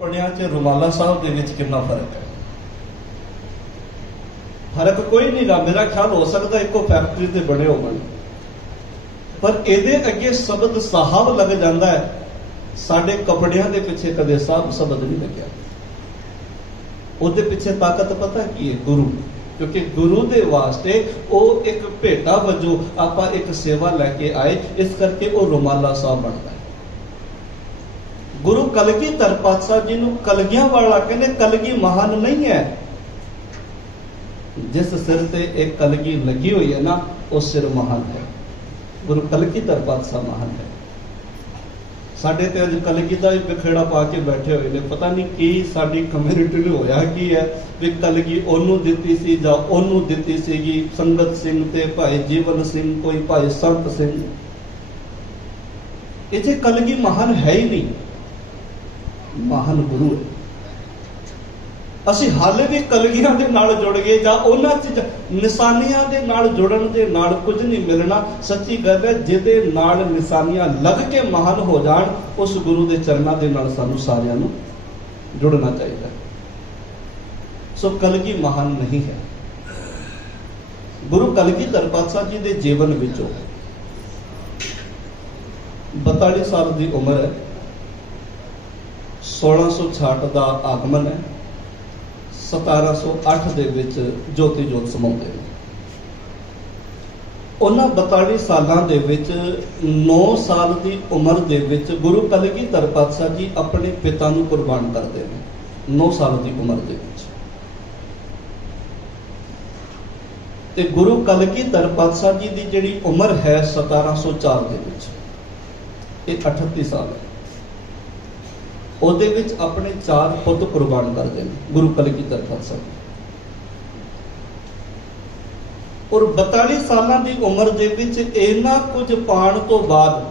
ਕੱਪੜਿਆਂ 'ਚ ਰੁਮਾਲਾ ਸਾਹਿਬ ਦੇ ਵਿੱਚ ਕਿੰਨਾ ਫ਼ਰਕ ਹੈ? ਫ਼ਰਕ ਕੋਈ ਨਹੀਂ ਗਾ ਮੇਰਾ ਖਿਆਲ ਹੋ ਸਕਦਾ ਇੱਕੋ ਫੈਕਟਰੀ ਤੇ ਬਣੇ ਹੋਣ ਪਰ ਇਹਦੇ ਅੱਗੇ ਸ਼ਬਦ ਸਾਹਿਬ ਲੱਗ ਜਾਂਦਾ ਹੈ। ਸਾਡੇ ਕੱਪੜਿਆਂ ਦੇ ਪਿੱਛੇ ਕਦੇ ਸਾਹਿਬ ਸ਼ਬਦ ਨਹੀਂ ਲੱਗਿਆ। ਉਹਦੇ ਪਿੱਛੇ ਤਾਕਤ ਪਤਾ ਕੀ ਹੈ? ਗੁਰੂ। ਕਿਉਂਕਿ ਗੁਰੂ ਦੇ ਵਾਸਤੇ ਉਹ ਇੱਕ ਭੇਟਾ ਵਜੋਂ ਆਪਾਂ ਇੱਕ ਸੇਵਾ ਲੈ ਕੇ ਆਏ, ਇਸ ਕਰਕੇ ਉਹ ਰੁਮਾਲਾ ਸਾਹਿਬ ਬਣਦਾ ਗੁਰੂ ਕਲਗੀ ਪਾਤਸ਼ਾਹ ਜੀ ਨੂੰ ਕਲਗੀਆਂ ਵਾਲਾ ਕਹਿੰਦੇ ਕਲਗੀ ਮਹਾਨ ਨਹੀਂ ਹੈ। ਜਿਸ ਸਿਰ ਤੇ ਇਹ ਕਲਗੀ ਲੱਗੀ ਹੋਈ ਹੈ ਨਾ, ਉਹ ਸਿਰ ਮਹਾਨ ਹੈ। ਗੁਰੂ ਕਲਗੀ ਪਾਤਸ਼ਾਹ ਮਹਾਨ ਹੈ। ਸਾਡੇ ਤੇ ਅੱਜ ਕਲਗੀ ਦਾ ਹੀ ਬਖੇੜਾ ਪਾ ਕੇ ਬੈਠੇ ਹੋਏ ਨੇ। ਪਤਾ ਨਹੀਂ ਕੀ ਸਾਡੀ ਕਮਿਊਨਿਟੀ ਨੂੰ ਹੋਇਆ, ਕੀ ਹੈ ਵੀ ਕਲਗੀ ਉਹਨੂੰ ਦਿੱਤੀ ਸੀ ਜਾਂ ਉਹਨੂੰ ਦਿੱਤੀ ਸੀਗੀ। ਸੰਗਤ ਸਿੰਘ ਤੇ ਭਾਈ ਜੀਵਨ ਸਿੰਘ, ਕੋਈ ਭਾਈ ਸੰਤ ਸਿੰਘ। ਇਹ ਜੇ ਕਲਗੀ ਮਹਾਨ ਹੈ ਹੀ ਨਹੀਂ। ਮਹਾਨ ਗੁਰੂ ਹੈ। ਅਸੀਂ ਹਾਲੇ ਵੀ ਕਲਗੀਆਂ ਦੇ ਨਾਲ ਜੁੜ ਗਏ ਜਾਂ ਉਹਨਾਂ ਚੀਜ਼ਾਂ ਨਿਸ਼ਾਨੀਆਂ ਦੇ ਨਾਲ ਜੁੜਨ ਦੇ ਨਾਲ ਕੁਝ ਨਹੀਂ ਮਿਲਣਾ। ਸੱਚੀ ਗੱਲ ਹੈ, ਜਿਹਦੇ ਨਾਲ ਨਿਸ਼ਾਨੀਆਂ ਲੱਗ ਕੇ ਮਹਾਨ ਹੋ ਜਾਣ, ਉਸ ਗੁਰੂ ਦੇ ਚਰਨਾਂ ਦੇ ਨਾਲ ਸਾਨੂੰ ਸਾਰਿਆਂ ਨੂੰ ਜੁੜਨਾ ਚਾਹੀਦਾ ਸੋ ਕਲਗੀ ਮਹਾਨ ਨਹੀਂ ਹੈ। ਗੁਰੂ ਕਲਗੀ ਪਾਤਸ਼ਾਹ ਜੀ ਦੇ ਜੀਵਨ ਵਿੱਚੋਂ 42 ਸਾਲ ਦੀ ਉਮਰ ਹੈ। 1666 ਦਾ ਆਗਮਨ ਹੈ। 1708 ਦੇ ਵਿੱਚ ਜੋਤੀ ਜੋਤ ਸਮਾਉਂਦੇ ਨੇ। ਉਹਨਾਂ 42 ਸਾਲਾਂ ਦੇ ਵਿੱਚ 9 ਸਾਲ ਦੀ ਉਮਰ ਦੇ ਵਿੱਚ ਗੁਰੂ ਕਲਗੀਧਰ ਪਾਤਸ਼ਾਹ ਜੀ ਆਪਣੇ ਪਿਤਾ ਨੂੰ ਕੁਰਬਾਨ ਕਰਦੇ ਨੇ 9 ਸਾਲ ਦੀ ਉਮਰ ਦੇ ਵਿੱਚ। ਤੇ ਗੁਰੂ ਕਲਗੀਧਰ ਪਾਤਸ਼ਾਹ ਜੀ ਦੀ ਜਿਹੜੀ ਉਮਰ ਹੈ 1704 ਦੇ ਵਿੱਚ, ਇਹ 38 ਸਾਲ ਹੈ। ਉਹਦੇ ਵਿੱਚ ਆਪਣੇ ਚਾਰ ਪੁੱਤ ਕੁਰਬਾਨ ਕਰਦੇ ਨੇ, ਗੁਰੂ ਕਲਗੀਧਰ ਖਾਲਸਾ ਔਰ 42 ਸਾਲਾਂ ਦੀ ਉਮਰ ਦੇ ਵਿੱਚ ਇਹਨਾਂ ਕੁਝ ਪਾਣ ਤੋਂ ਬਾਅਦ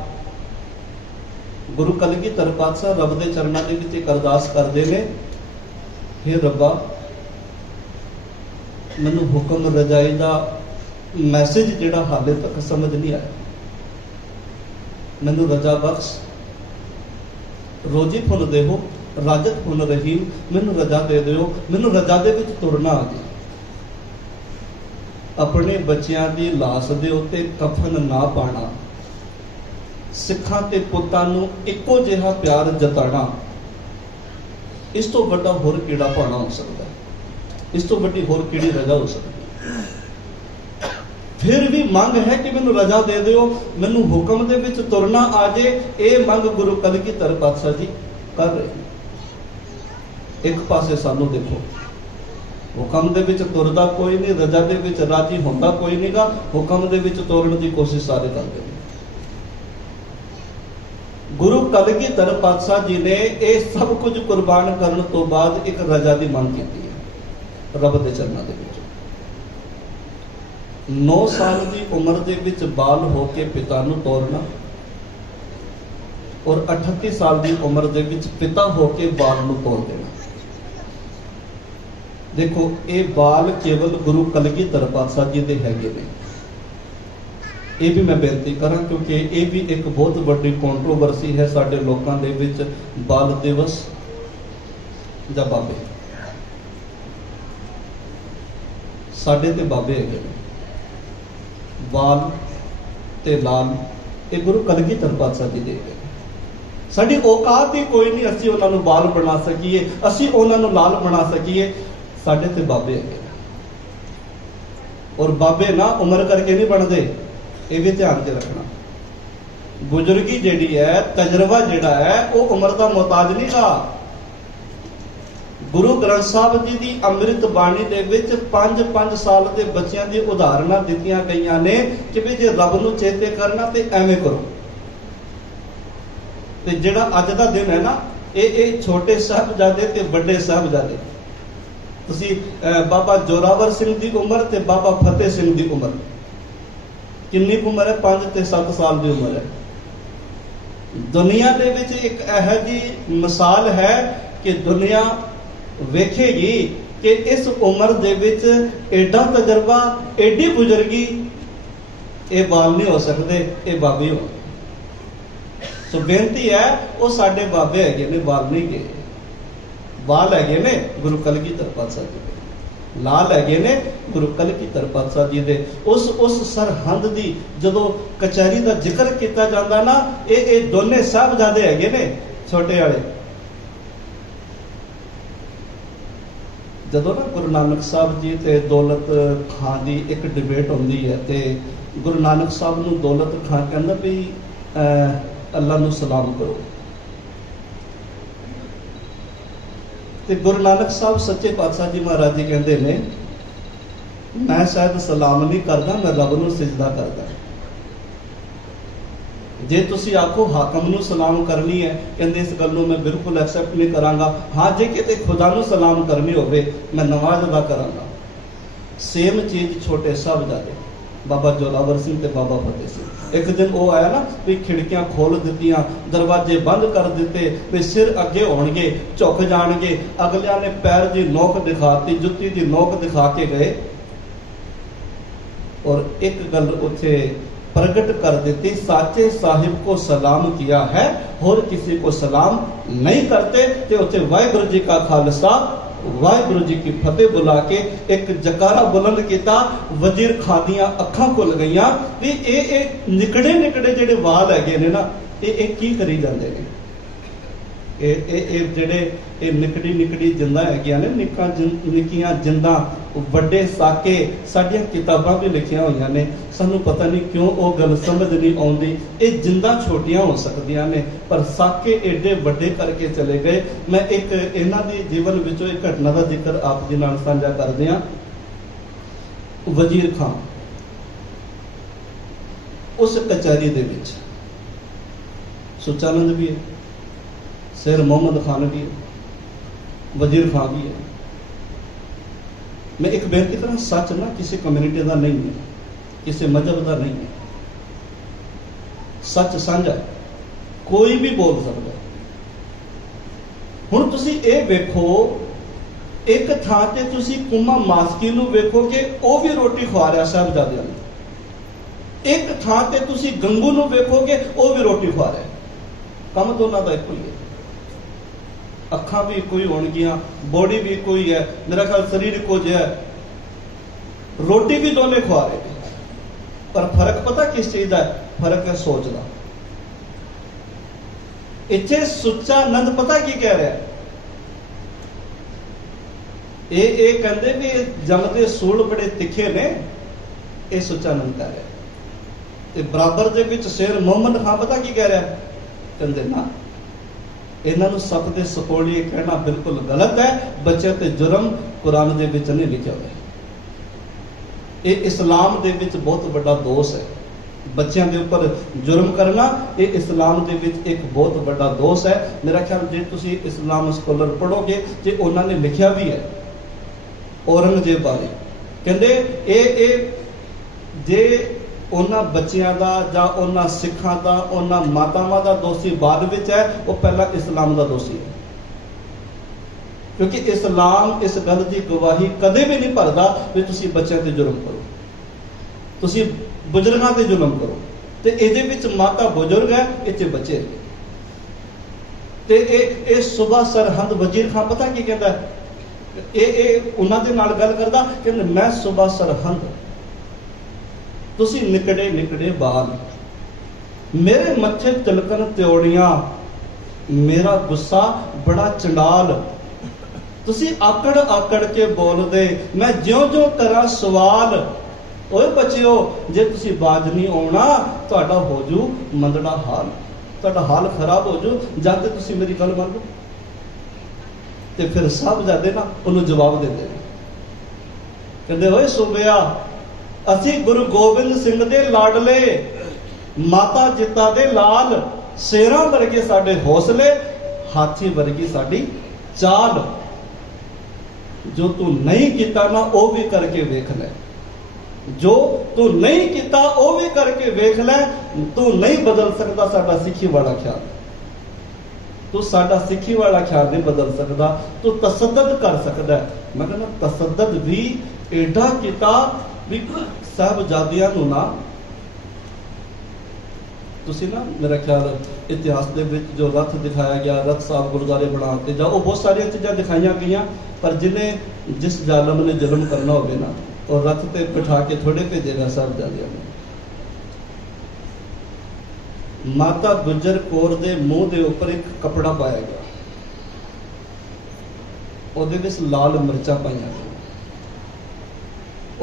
ਗੁਰੂ ਕਲਗੀਧਰ ਪਾਤਸ਼ਾਹ ਰੱਬ ਦੇ ਚਰਨਾਂ ਦੇ ਵਿੱਚ ਇੱਕ ਅਰਦਾਸ ਕਰਦੇ ਨੇ हे ਰੱਬਾ, ਮੈਨੂੰ ਹੁਕਮ ਰਜਾਈ ਦਾ ਮੈਸੇਜ ਜਿਹੜਾ ਹਾਲੇ ਤੱਕ ਸਮਝ ਨਹੀਂ ਆਇਆ। ਮੈਨੂੰ ਰਜਾ ਬਖਸ਼ ਰੋਜੀ ਫੁੱਲ ਦੇਹੋ ਰਾਜਤ ਫੁੱਲ ਰਹੀਮ, ਮੈਨੂੰ ਰਜਾ ਦੇ ਦਿਓ, ਮੈਨੂੰ ਰਜਾ ਦੇ ਵਿੱਚ ਤੁਰਨਾ ਆ ਜੇ ਆਪਣੇ ਬੱਚਿਆਂ ਦੀ ਲਾਸ਼ ਦੇ ਉੱਤੇ ਕਫਨ ਨਾ ਪਾਣਾ, ਸਿੱਖਾਂ ਤੇ ਪੁੱਤਾਂ ਨੂੰ ਇੱਕੋ ਜਿਹਾ ਪਿਆਰ ਜਤਾਣਾ, ਇਸ ਤੋਂ ਵੱਡਾ ਹੋਰ ਕਿਹੜਾ ਪਾਣਾ ਹੋ ਸਕਦਾ ਇਸ ਤੋਂ ਵੱਡੀ ਹੋਰ ਕਿਹੜੀ ਰਜਾ ਹੋ ਸਕਦੀ ਹੈ? ਫਿਰ ਵੀ ਮੰਗ ਹੈ ਕਿ ਮੈਨੂੰ ਰਜਾ ਦੇ ਦਿਓ। ਮੈਨੂੰ ਹੁਕਮ ਦੇ ਵਿੱਚ ਤੁਰਨਾ ਆ ਜੇ। ਇਹ ਮੰਗ ਗੁਰੂ ਕਲਗੀਧਰ ਪਾਤਸ਼ਾਹ ਜੀ ਕਰ ਰਹੇ ਇੱਕ ਪਾਸੇ ਸਾਨੂੰ ਦੇਖੋ, ਹੁਕਮ ਦੇ ਵਿੱਚ ਤੁਰਦਾ ਕੋਈ ਨਹੀਂ, ਰਜਾ ਦੇ ਵਿੱਚ ਰਾਜੀ ਹੁੰਦਾ ਕੋਈ ਨਹੀਂਗਾ ਹੁਕਮ ਦੇ ਵਿੱਚ ਤੁਰਨ ਦੀ ਕੋਸ਼ਿਸ਼ ਸਾਰੇ ਕਰਦੇ ਨੇ। ਗੁਰੂ ਕਲਗੀਧਰ ਪਾਤਸ਼ਾਹ ਜੀ ਨੇ ਇਹ ਸਭ ਕੁਝ ਕੁਰਬਾਨ ਕਰਨ ਤੋਂ ਬਾਅਦ ਇੱਕ ਰਜਾ ਦੀ ਮੰਗ ਕੀਤੀ ਹੈ। ਰੱਬ ਦੇ ਚਰਨਾਂ ਦੇ ਵਿੱਚ। 9 ਸਾਲ ਦੀ ਉਮਰ ਦੇ ਵਿੱਚ ਬਾਲ ਹੋ ਕੇ ਪਿਤਾ ਨੂੰ ਤੋਰਨਾ ਔਰ 38 ਸਾਲ ਦੀ ਉਮਰ ਦੇ ਵਿੱਚ ਪਿਤਾ ਹੋ ਕੇ ਬਾਲ ਨੂੰ ਤੋਰ ਦੇਣਾ। ਦੇਖੋ, ਇਹ ਬਾਲ ਕੇਵਲ ਗੁਰੂ ਕਲਗੀਧਰ ਪਾਤਸ਼ਾਹ ਜੀ ਦੇ ਹੈਗੇ ਨੇ। ਇਹ ਵੀ ਮੈਂ ਬੇਨਤੀ ਕਰਾਂ, ਕਿਉਂਕਿ ਇਹ ਵੀ ਇੱਕ ਬਹੁਤ ਵੱਡੀ ਕੰਟਰੋਵਰਸੀ ਹੈ ਸਾਡੇ ਲੋਕਾਂ ਦੇ ਵਿੱਚ, ਬਾਲ ਦਿਵਸ ਜਾਂ ਬਾਬੇ। ਸਾਡੇ ਤੇ ਬਾਬੇ ਹੈਗੇ ਨੇ। ਵਾਲ ਤੇ ਲਾਲ, ਇਹ ਗੁਰੂ ਕਲਗੀਧਰ ਪਾਤਸ਼ਾਹ ਜੀ ਦੇ ਹੈਗੇ ਸਾਡੀ ਔਕਾਤ ਹੀ ਕੋਈ ਨਹੀਂ, ਅਸੀਂ ਉਹਨਾਂ ਨੂੰ ਬਾਲ ਬਣਾ ਸਕੀਏ, ਅਸੀਂ ਉਹਨਾਂ ਨੂੰ ਲਾਲ ਬਣਾ ਸਕੀਏ। ਸਾਡੇ ਤੇ ਬਾਬੇ ਹੈਗੇ ਔਰ ਬਾਬੇ ਨਾ ਉਮਰ ਕਰਕੇ ਨਹੀਂ ਬਣਦੇ, ਇਹ ਵੀ ਧਿਆਨ 'ਚ ਰੱਖਣਾ। ਬਜ਼ੁਰਗੀ ਜਿਹੜੀ ਹੈ, ਤਜਰਬਾ ਜਿਹੜਾ ਹੈ, ਉਹ ਉਮਰ ਦਾ ਮੁਹਤਾਜ ਨਹੀਂ ਗਾ। ਗੁਰੂ ਗ੍ਰੰਥ ਸਾਹਿਬ ਜੀ ਦੀ ਅੰਮ੍ਰਿਤ ਬਾਣੀ ਦੇ ਵਿੱਚ 5-5 ਸਾਲ ਦੇ ਬੱਚਿਆਂ ਦੀ ਉਦਾਹਰਨਾਂ ਦਿੱਤੀਆਂ ਗਈਆਂ ਨੇ ਕਿ ਵੀ ਜੇ ਰੱਬ ਨੂੰ ਚੇਤੇ ਕਰਨਾ ਤੇ ਐਵੇਂ ਕਰੋ। ਤੇ ਜਿਹੜਾ ਅੱਜ ਦਾ ਦਿਨ ਹੈ ਨਾ, ਇਹ ਇਹ ਛੋਟੇ ਸਾਹਿਬਜ਼ਾਦੇ ਤੇ ਵੱਡੇ ਸਾਹਿਬਜ਼ਾਦੇ। ਤੁਸੀਂ ਬਾਬਾ ਜੋਰਾਵਰ ਸਿੰਘ ਦੀ ਉਮਰ ਤੇ ਬਾਬਾ ਫਤਿਹ ਸਿੰਘ ਦੀ ਉਮਰ। ਕਿੰਨੀ ਉਮਰ ਹੈ? 5 ਤੇ 7 ਸਾਲ ਦੀ ਉਮਰ ਹੈ। ਦੁਨੀਆ ਦੇ ਵਿੱਚ ਇੱਕ ਇਹੋ ਜੀ ਮਿਸਾਲ ਹੈ ਕਿ ਦੁਨੀਆ ਵੇਖੇਗੀ ਕਿ ਇਸ ਉਮਰ ਦੇ ਵਿੱਚ ਐਡਾ ਤਜਰਬਾ ਐਡੀ ਬਜ਼ੁਰਗੀ, ਇਹ ਬਾਲ ਨਹੀਂ ਹੋ ਸਕਦੇ, ਇਹ ਬਾਬੇ ਹੋ। ਸੋ ਬੇਨਤੀ ਹੈ, ਉਹ ਸਾਡੇ ਬਾਬੇ ਹੈਗੇ ਨੇ, ਬਾਲ ਨਹੀਂ ਗਏ ਵਾਲ ਹੈਗੇ ਨੇ ਗੁਰੂ ਕਲਗੀਧਰ ਪਾਤਸ਼ਾਹ ਜੀ ਦੇ। ਲਾਲ ਹੈਗੇ ਨੇ ਗੁਰੂ ਕਲਗੀਧਰ ਪਾਤਸ਼ਾਹ ਜੀ ਦੇ। ਉਸ ਉਸ ਸਰਹੰਦ ਦੀ ਜਦੋਂ ਕਚਹਿਰੀ ਦਾ ਜ਼ਿਕਰ ਕੀਤਾ ਜਾਂਦਾ ਨਾ, ਇਹ ਇਹ ਦੋਨੇ ਸਾਹਿਬਜ਼ਾਦੇ ਹੈਗੇ ਨੇ, ਛੋਟੇ ਵਾਲੇ। ਜਦੋਂ ਨਾ ਗੁਰੂ ਨਾਨਕ ਸਾਹਿਬ ਜੀ ਤੇ ਦੌਲਤ ਖਾਂ ਦੀ ਇੱਕ ਡਿਬੇਟ ਹੁੰਦੀ ਹੈ ਤੇ ਗੁਰੂ ਨਾਨਕ ਸਾਹਿਬ ਨੂੰ ਦੌਲਤ ਖਾਂ ਕਹਿੰਦਾ ਵੀ ਅੱਲਾ ਨੂੰ ਸਲਾਮ ਕਰੋ। ਤੇ ਗੁਰੂ ਨਾਨਕ ਸਾਹਿਬ ਸੱਚੇ ਪਾਤਸ਼ਾਹ ਜੀ ਮਹਾਰਾਜ ਜੀ ਕਹਿੰਦੇ ਨੇ, ਮੈਂ ਸ਼ਾਇਦ ਸਲਾਮ ਨਹੀਂ ਕਰਦਾ, ਮੈਂ ਰੱਬ ਨੂੰ ਸਜਦਾ ਕਰਦਾ। ਜੇ ਤੁਸੀਂ ਆਖੋ ਹਾਕਮ ਨੂੰ ਸਲਾਮ ਕਰਨੀ ਹੈ, ਕਹਿੰਦੇ ਇਸ ਗੱਲ ਨੂੰ ਮੈਂ ਬਿਲਕੁਲ ਐਕਸੈਪਟ ਨਹੀਂ ਕਰਾਂਗਾ। ਹਾਂ, ਜੇ ਕਿਤੇ ਖੁਦਾ ਨੂੰ ਸਲਾਮ ਕਰਨੀ ਹੋਵੇ, ਮੈਂ ਨਮਾਜ਼ ਅਦਾ ਕਰਾਂਗਾ। ਸੇਮ ਚੀਜ਼ ਛੋਟੇ ਸਾਹਿਬਜ਼ਾਦੇ ਬਾਬਾ ਜੋਲਾਵਰ ਸਿੰਘ ਤੇ ਬਾਬਾ ਫਤਿਹ ਸਿੰਘ। ਇੱਕ ਦਿਨ ਉਹ ਆਇਆ ਨਾ, ਵੀ ਖਿੜਕੀਆਂ ਖੋਲ ਦਿੱਤੀਆਂ, ਦਰਵਾਜ਼ੇ ਬੰਦ ਕਰ ਦਿੱਤੇ ਤੇ ਸਿਰ ਅੱਗੇ ਹੋਣਗੇ, ਝੁਕ ਜਾਣਗੇ। ਅਗਲਿਆਂ ਨੇ ਪੈਰ ਦੀ ਨੋਕ ਦਿਖਾਤੀ, ਜੁੱਤੀ ਦੀ ਨੋਕ ਦਿਖਾ ਕੇ ਗਏ। ਔਰ ਇੱਕ ਗੱਲ ਉੱਥੇ प्रकट कर देती साचे साहिब को सलाम किया है और किसी को सलाम नहीं करते ते उसे वाहिगुरु जी का खालसा ਵਾਹਿਗੁਰੂ ਜੀ ਕੀ ਫਤਿਹ ਬੁਲਾ ਕੇ ਇੱਕ ਜਕਾਰਾ ਬੁਲੰਦ ਕੀਤਾ ਵਜ਼ੀਰ ਖਾਂ ਦੀਆਂ ਅੱਖਾਂ ਖੁੱਲ ਗਈਆਂ ਵੀ ਇਹ ਇਹ ਨਿਕੜੇ ਨਿਕੜੇ ਜਿਹੜੇ ਵਾਲ ਹੈਗੇ ਨੇ ਨਾ ਇਹ ਇਹ ਕੀ ਕਰੀ ਜਾਂਦੇ ਨੇ ਇਹ ਇਹ ਇਹ ਜਿਹੜੇ ਇਹ ਨਿਕੜੀ ਨਿਕੜੀ ਜਿੰਦਾ ਹੈਗੀਆਂ ਨੇ, ਨਿੱਕਾਂ ਜਿੰ- ਨਿੱਕੀਆਂ ਜਿੰਦਾਂ, ਵੱਡੇ ਸਾਕੇ ਸਾਡੀਆਂ ਕਿਤਾਬਾਂ ਵੀ ਲਿਖੀਆਂ ਹੋਈਆਂ ਨੇ। ਸਾਨੂੰ ਪਤਾ ਨਹੀਂ ਕਿਉਂ ਉਹ ਗੱਲ ਸਮਝ ਨਹੀਂ ਆਉਂਦੀ। ਇਹ ਜਿੰਦਾਂ ਛੋਟੀਆਂ ਹੋ ਸਕਦੀਆਂ ਨੇ, ਪਰ ਸਾਕੇ ਏਡੇ ਵੱਡੇ ਕਰਕੇ ਚਲੇ ਗਏ। ਮੈਂ ਇੱਕ ਇਹਨਾਂ ਦੀ ਜੀਵਨ ਵਿੱਚੋਂ ਇੱਕ ਘਟਨਾ ਦਾ ਜ਼ਿਕਰ ਆਪ ਜੀ ਨਾਲ ਸਾਂਝਾ ਕਰਦੇ ਹਾਂ। ਵਜ਼ੀਰ ਖਾਨ, ਉਸ ਕਚਹਿਰੀ ਦੇ ਵਿੱਚ। ਸੁਚਾਨੰਦ ਵੀ ਹੈ। ਸਰ ਮੁਹੰਮਦ ਖਾਨ ਵੀ ਹੈ, ਵਜ਼ੀਰ ਖਾਨ ਵੀ ਹੈ। ਮੈਂ ਇੱਕ ਬੇਨਤੀ ਕਰਾਂ, ਸੱਚ ਨਾ ਕਿਸੇ ਕਮਿਊਨਿਟੀ ਦਾ ਨਹੀਂ ਹੈ, ਕਿਸੇ ਮਜ਼ਹਬ ਦਾ ਨਹੀਂ ਹੈ। ਸੱਚ ਸਾਂਝਾ ਕੋਈ ਵੀ ਬੋਲ ਸਕਦਾ ਹੁਣ ਤੁਸੀਂ ਇਹ ਵੇਖੋ, ਇੱਕ ਥਾਂ ਤੇ ਤੁਸੀਂ ਕੁਮਾ ਮਾਸਕੀ ਨੂੰ ਵੇਖੋਗੇ, ਉਹ ਵੀ ਰੋਟੀ ਖਵਾ ਰਿਹਾ ਸਾਹਿਬਜ਼ਾਦਿਆਂ ਨੂੰ। ਇੱਕ ਥਾਂ ਤੇ ਤੁਸੀਂ ਗੰਗੂ ਨੂੰ ਵੇਖੋਗੇ, ਉਹ ਵੀ ਰੋਟੀ ਖਵਾ ਰਿਹਾ ਕੰਮ ਦੋਨਾਂ ਦਾ ਇੱਕੋ ਹੀ ਹੈ। ਅੱਖਾਂ ਵੀ ਕੋਈ ਹੋਣਗੀਆਂ ਬੋਡੀ ਵੀ ਕੋਈ ਹੈ, ਮੇਰਾ ਖਿਆਲ ਸਰੀਰ ਇੱਕੋ ਜਿਹਾ ਹੈ। ਰੋਟੀ ਵੀ ਦੋਨੇ ਖਵਾ ਰਹੇ ਪਰ ਫ਼ਰਕ ਪਤਾ ਕਿਸ ਚੀਜ਼ ਦਾ ਫ਼ਰਕ ਹੈ ਸੋਚ ਦਾ। ਇੱਥੇ ਸੁੱਚਾ ਆਨੰਦ ਪਤਾ ਕੀ ਕਹਿ ਰਿਹਾ ਇਹ ਇਹ ਕਹਿੰਦੇ ਵੀ ਇਹ ਸੂਲ ਬੜੇ ਤਿੱਖੇ ਨੇ। ਇਹ ਸੁੱਚਾ ਆਨੰਦ ਕਹਿ ਰਿਹਾ ਤੇ ਬਰਾਬਰ ਦੇ ਵਿੱਚ ਸ਼ੇਰ ਮੁਹੰਮਦ ਖਾਨ ਪਤਾ ਕੀ ਕਹਿ ਰਿਹਾ ਕਹਿੰਦੇ ਨਾ ਇਹਨਾਂ ਨੂੰ ਸੱਪ ਦੇ ਸਪੋਲੀ ਕਹਿਣਾ ਬਿਲਕੁਲ ਗਲਤ ਹੈ ਬੱਚੇ ਤੇ ਜੁਰਮ ਕੁਰਾਨ ਦੇ ਵਿੱਚ ਨਹੀਂ ਲਿਖਿਆ ਹੋਇਆ। ਇਹ ਇਸਲਾਮ ਦੇ ਵਿੱਚ ਬਹੁਤ ਵੱਡਾ ਦੋਸ਼ ਹੈ। ਬੱਚਿਆਂ ਦੇ ਉੱਪਰ ਜੁਰਮ ਕਰਨਾ, ਇਹ ਇਸਲਾਮ ਦੇ ਵਿੱਚ ਇੱਕ ਬਹੁਤ ਵੱਡਾ ਦੋਸ਼ ਹੈ। ਮੇਰਾ ਖਿਆਲ ਜੇ ਤੁਸੀਂ ਇਸਲਾਮ ਸਕੋਲਰ ਪੜੋਗੇ ਤੇ ਉਹਨਾਂ ਨੇ ਲਿਖਿਆ ਵੀ ਹੈ, ਔਰੰਗਜ਼ੇਬ ਬਾਰੇ। ਕਹਿੰਦੇ, ਇਹ ਇਹ, ਜੇ ਉਹਨਾਂ ਬੱਚਿਆਂ ਦਾ ਜਾਂ ਉਹਨਾਂ ਸਿੱਖਾਂ ਦਾ, ਉਹਨਾਂ ਮਾਤਾਵਾਂ ਦਾ ਦੋਸ਼ੀ ਬਾਅਦ ਵਿੱਚ ਹੈ, ਉਹ ਪਹਿਲਾਂ ਇਸਲਾਮ ਦਾ ਦੋਸ਼ੀ ਹੈ। ਕਿਉਂਕਿ ਇਸਲਾਮ ਇਸ ਗੱਲ ਦੀ ਗਵਾਹੀ ਕਦੇ ਵੀ ਨਹੀਂ ਭਰਦਾ ਵੀ ਤੁਸੀਂ ਬੱਚਿਆਂ ਤੇ ਜ਼ੁਲਮ ਕਰੋ। ਤੁਸੀਂ ਬਜ਼ੁਰਗਾਂ ਤੇ ਜ਼ੁਲਮ ਕਰੋ। ਤੇ ਇਹਦੇ ਵਿੱਚ ਮਾਤਾ ਬਜ਼ੁਰਗ ਹੈ ਇੱਥੇ ਬੱਚੇ ਨੇ। ਤੇ ਇਹ ਇਹ ਸੁਬਾ ਸਰਹੰਦ ਵਜ਼ੀਰ ਖਾਨ ਪਤਾ ਕੀ ਕਹਿੰਦਾ? ਇਹ ਇਹ ਉਹਨਾਂ ਦੇ ਨਾਲ ਗੱਲ ਕਰਦਾ, ਕਹਿੰਦੇ, ਮੈਂ ਸੁਬਾ ਸਰਹੰਦ ਤੁਸੀਂ ਨਿਕੜੇ ਨਿਕੜੇ ਬਾਲ ਮੇਰੇ ਮੱਥੇ ਤਿਲਕਣ ਤਿਉੜੀਆਂ, ਮੇਰਾ ਗੁੱਸਾ ਬੜਾ ਚੰਡਾਲ। ਤੁਸੀਂ ਆਕੜ ਆਕੜ ਕੇ ਬੋਲਦੇ, ਮੈਂ ਜਿਉਂ-ਜਿਉਂ ਕਰਾਂ ਸਵਾਲ। ਓਏ ਬੱਚਿਓ, ਜੇ ਤੁਸੀਂ ਬਾਜ ਨਹੀਂ ਆਉਣਾ, ਤੁਹਾਡਾ ਹੋ ਜੂ ਮੰਦੜਾ ਹਾਲ। ਤੁਹਾਡਾ ਹਾਲ ਖਰਾਬ ਹੋ ਜੂ, ਜਦ ਤੁਸੀਂ ਮੇਰੀ ਗੱਲ ਮੰਨੋ ਤੇ ਫਿਰ ਸਭ ਜਾਂਦੇ ਨਾ ਉਹਨੂੰ ਜਵਾਬ ਦਿੰਦੇ ਨੇ। ਕਹਿੰਦੇ, ਓਏ ਸੁਬਿਆ ਅਸੀਂ ਗੁਰੂ ਗੋਬਿੰਦ ਸਿੰਘ ਦੇ ਲਾਡਲੇ, ਮਾਤਾ ਜਿੱਤਾ ਦੇ ਲਾਲ ਸ਼ੇਰਾਂ ਵਰਗੇ ਸਾਡੇ ਹੌਸਲੇ, ਹਾਥੀ ਵਰਗੀ ਸਾਡੀ ਚਾਲ। ਜੋ ਤੂੰ ਨਹੀਂ ਕੀਤਾ ਨਾ, ਉਹ ਵੀ ਕਰਕੇ ਵੇਖ ਲੈ। ਜੋ ਤੂੰ ਨਹੀਂ ਕੀਤਾ, ਉਹ ਵੀ ਕਰਕੇ ਵੇਖ ਲੈ। ਤੂੰ ਨਹੀਂ ਬਦਲ ਸਕਦਾ ਸਾਡਾ ਸਿੱਖੀ ਵਾਲਾ ਖਿਆਲ। ਤੂੰ ਸਾਡਾ ਸਿੱਖੀ ਵਾਲਾ ਖਿਆਲ ਨਹੀਂ ਬਦਲ ਸਕਦਾ। ਤੂੰ ਤਸੱਦਦ ਕਰ ਸਕਦਾ। ਮੈਂ ਕਹਿੰਦਾ ਤਸੱਦਦ ਵੀ, ਏਡਾ ਕੀਤਾ ਵੀ ਸਾਹਿਬਜ਼ਾਦਿਆਂ ਨੂੰ ਨਾ ਤੁਸੀਂ ਨਾ ਮੇਰਾ ਖਿਆਲ ਇਤਿਹਾਸ ਦੇ ਵਿੱਚ ਜੋ ਰਥ ਦਿਖਾਇਆ ਗਿਆ, ਰੱਥ ਸਾਹਿਬ ਗੁਰਦੁਆਰੇ ਬਣਾ ਕੇ ਜਾਂ ਉਹ ਬਹੁਤ ਸਾਰੀਆਂ ਚੀਜ਼ਾਂ ਦਿਖਾਈਆਂ ਗਈਆਂ, ਪਰ ਜਿਹਨੇ ਜਿਸ ਜ਼ਾਲਮ ਨੇ ਜ਼ੁਲਮ ਕਰਨਾ ਹੋਵੇ ਨਾ, ਉਹ ਰੱਥ ਤੇ ਬਿਠਾ ਕੇ ਥੋੜੇ ਭੇਜੇਗਾ ਸਾਹਿਬਜ਼ਾਦਿਆਂ ਨੂੰ। ਮਾਤਾ ਗੁਜਰ ਕੌਰ ਦੇ ਮੂੰਹ ਦੇ ਉੱਪਰ ਇੱਕ ਕਪੜਾ ਪਾਇਆ ਗਿਆ। ਉਹਦੇ ਵਿੱਚ ਲਾਲ ਮਿਰਚਾਂ ਪਾਈਆਂ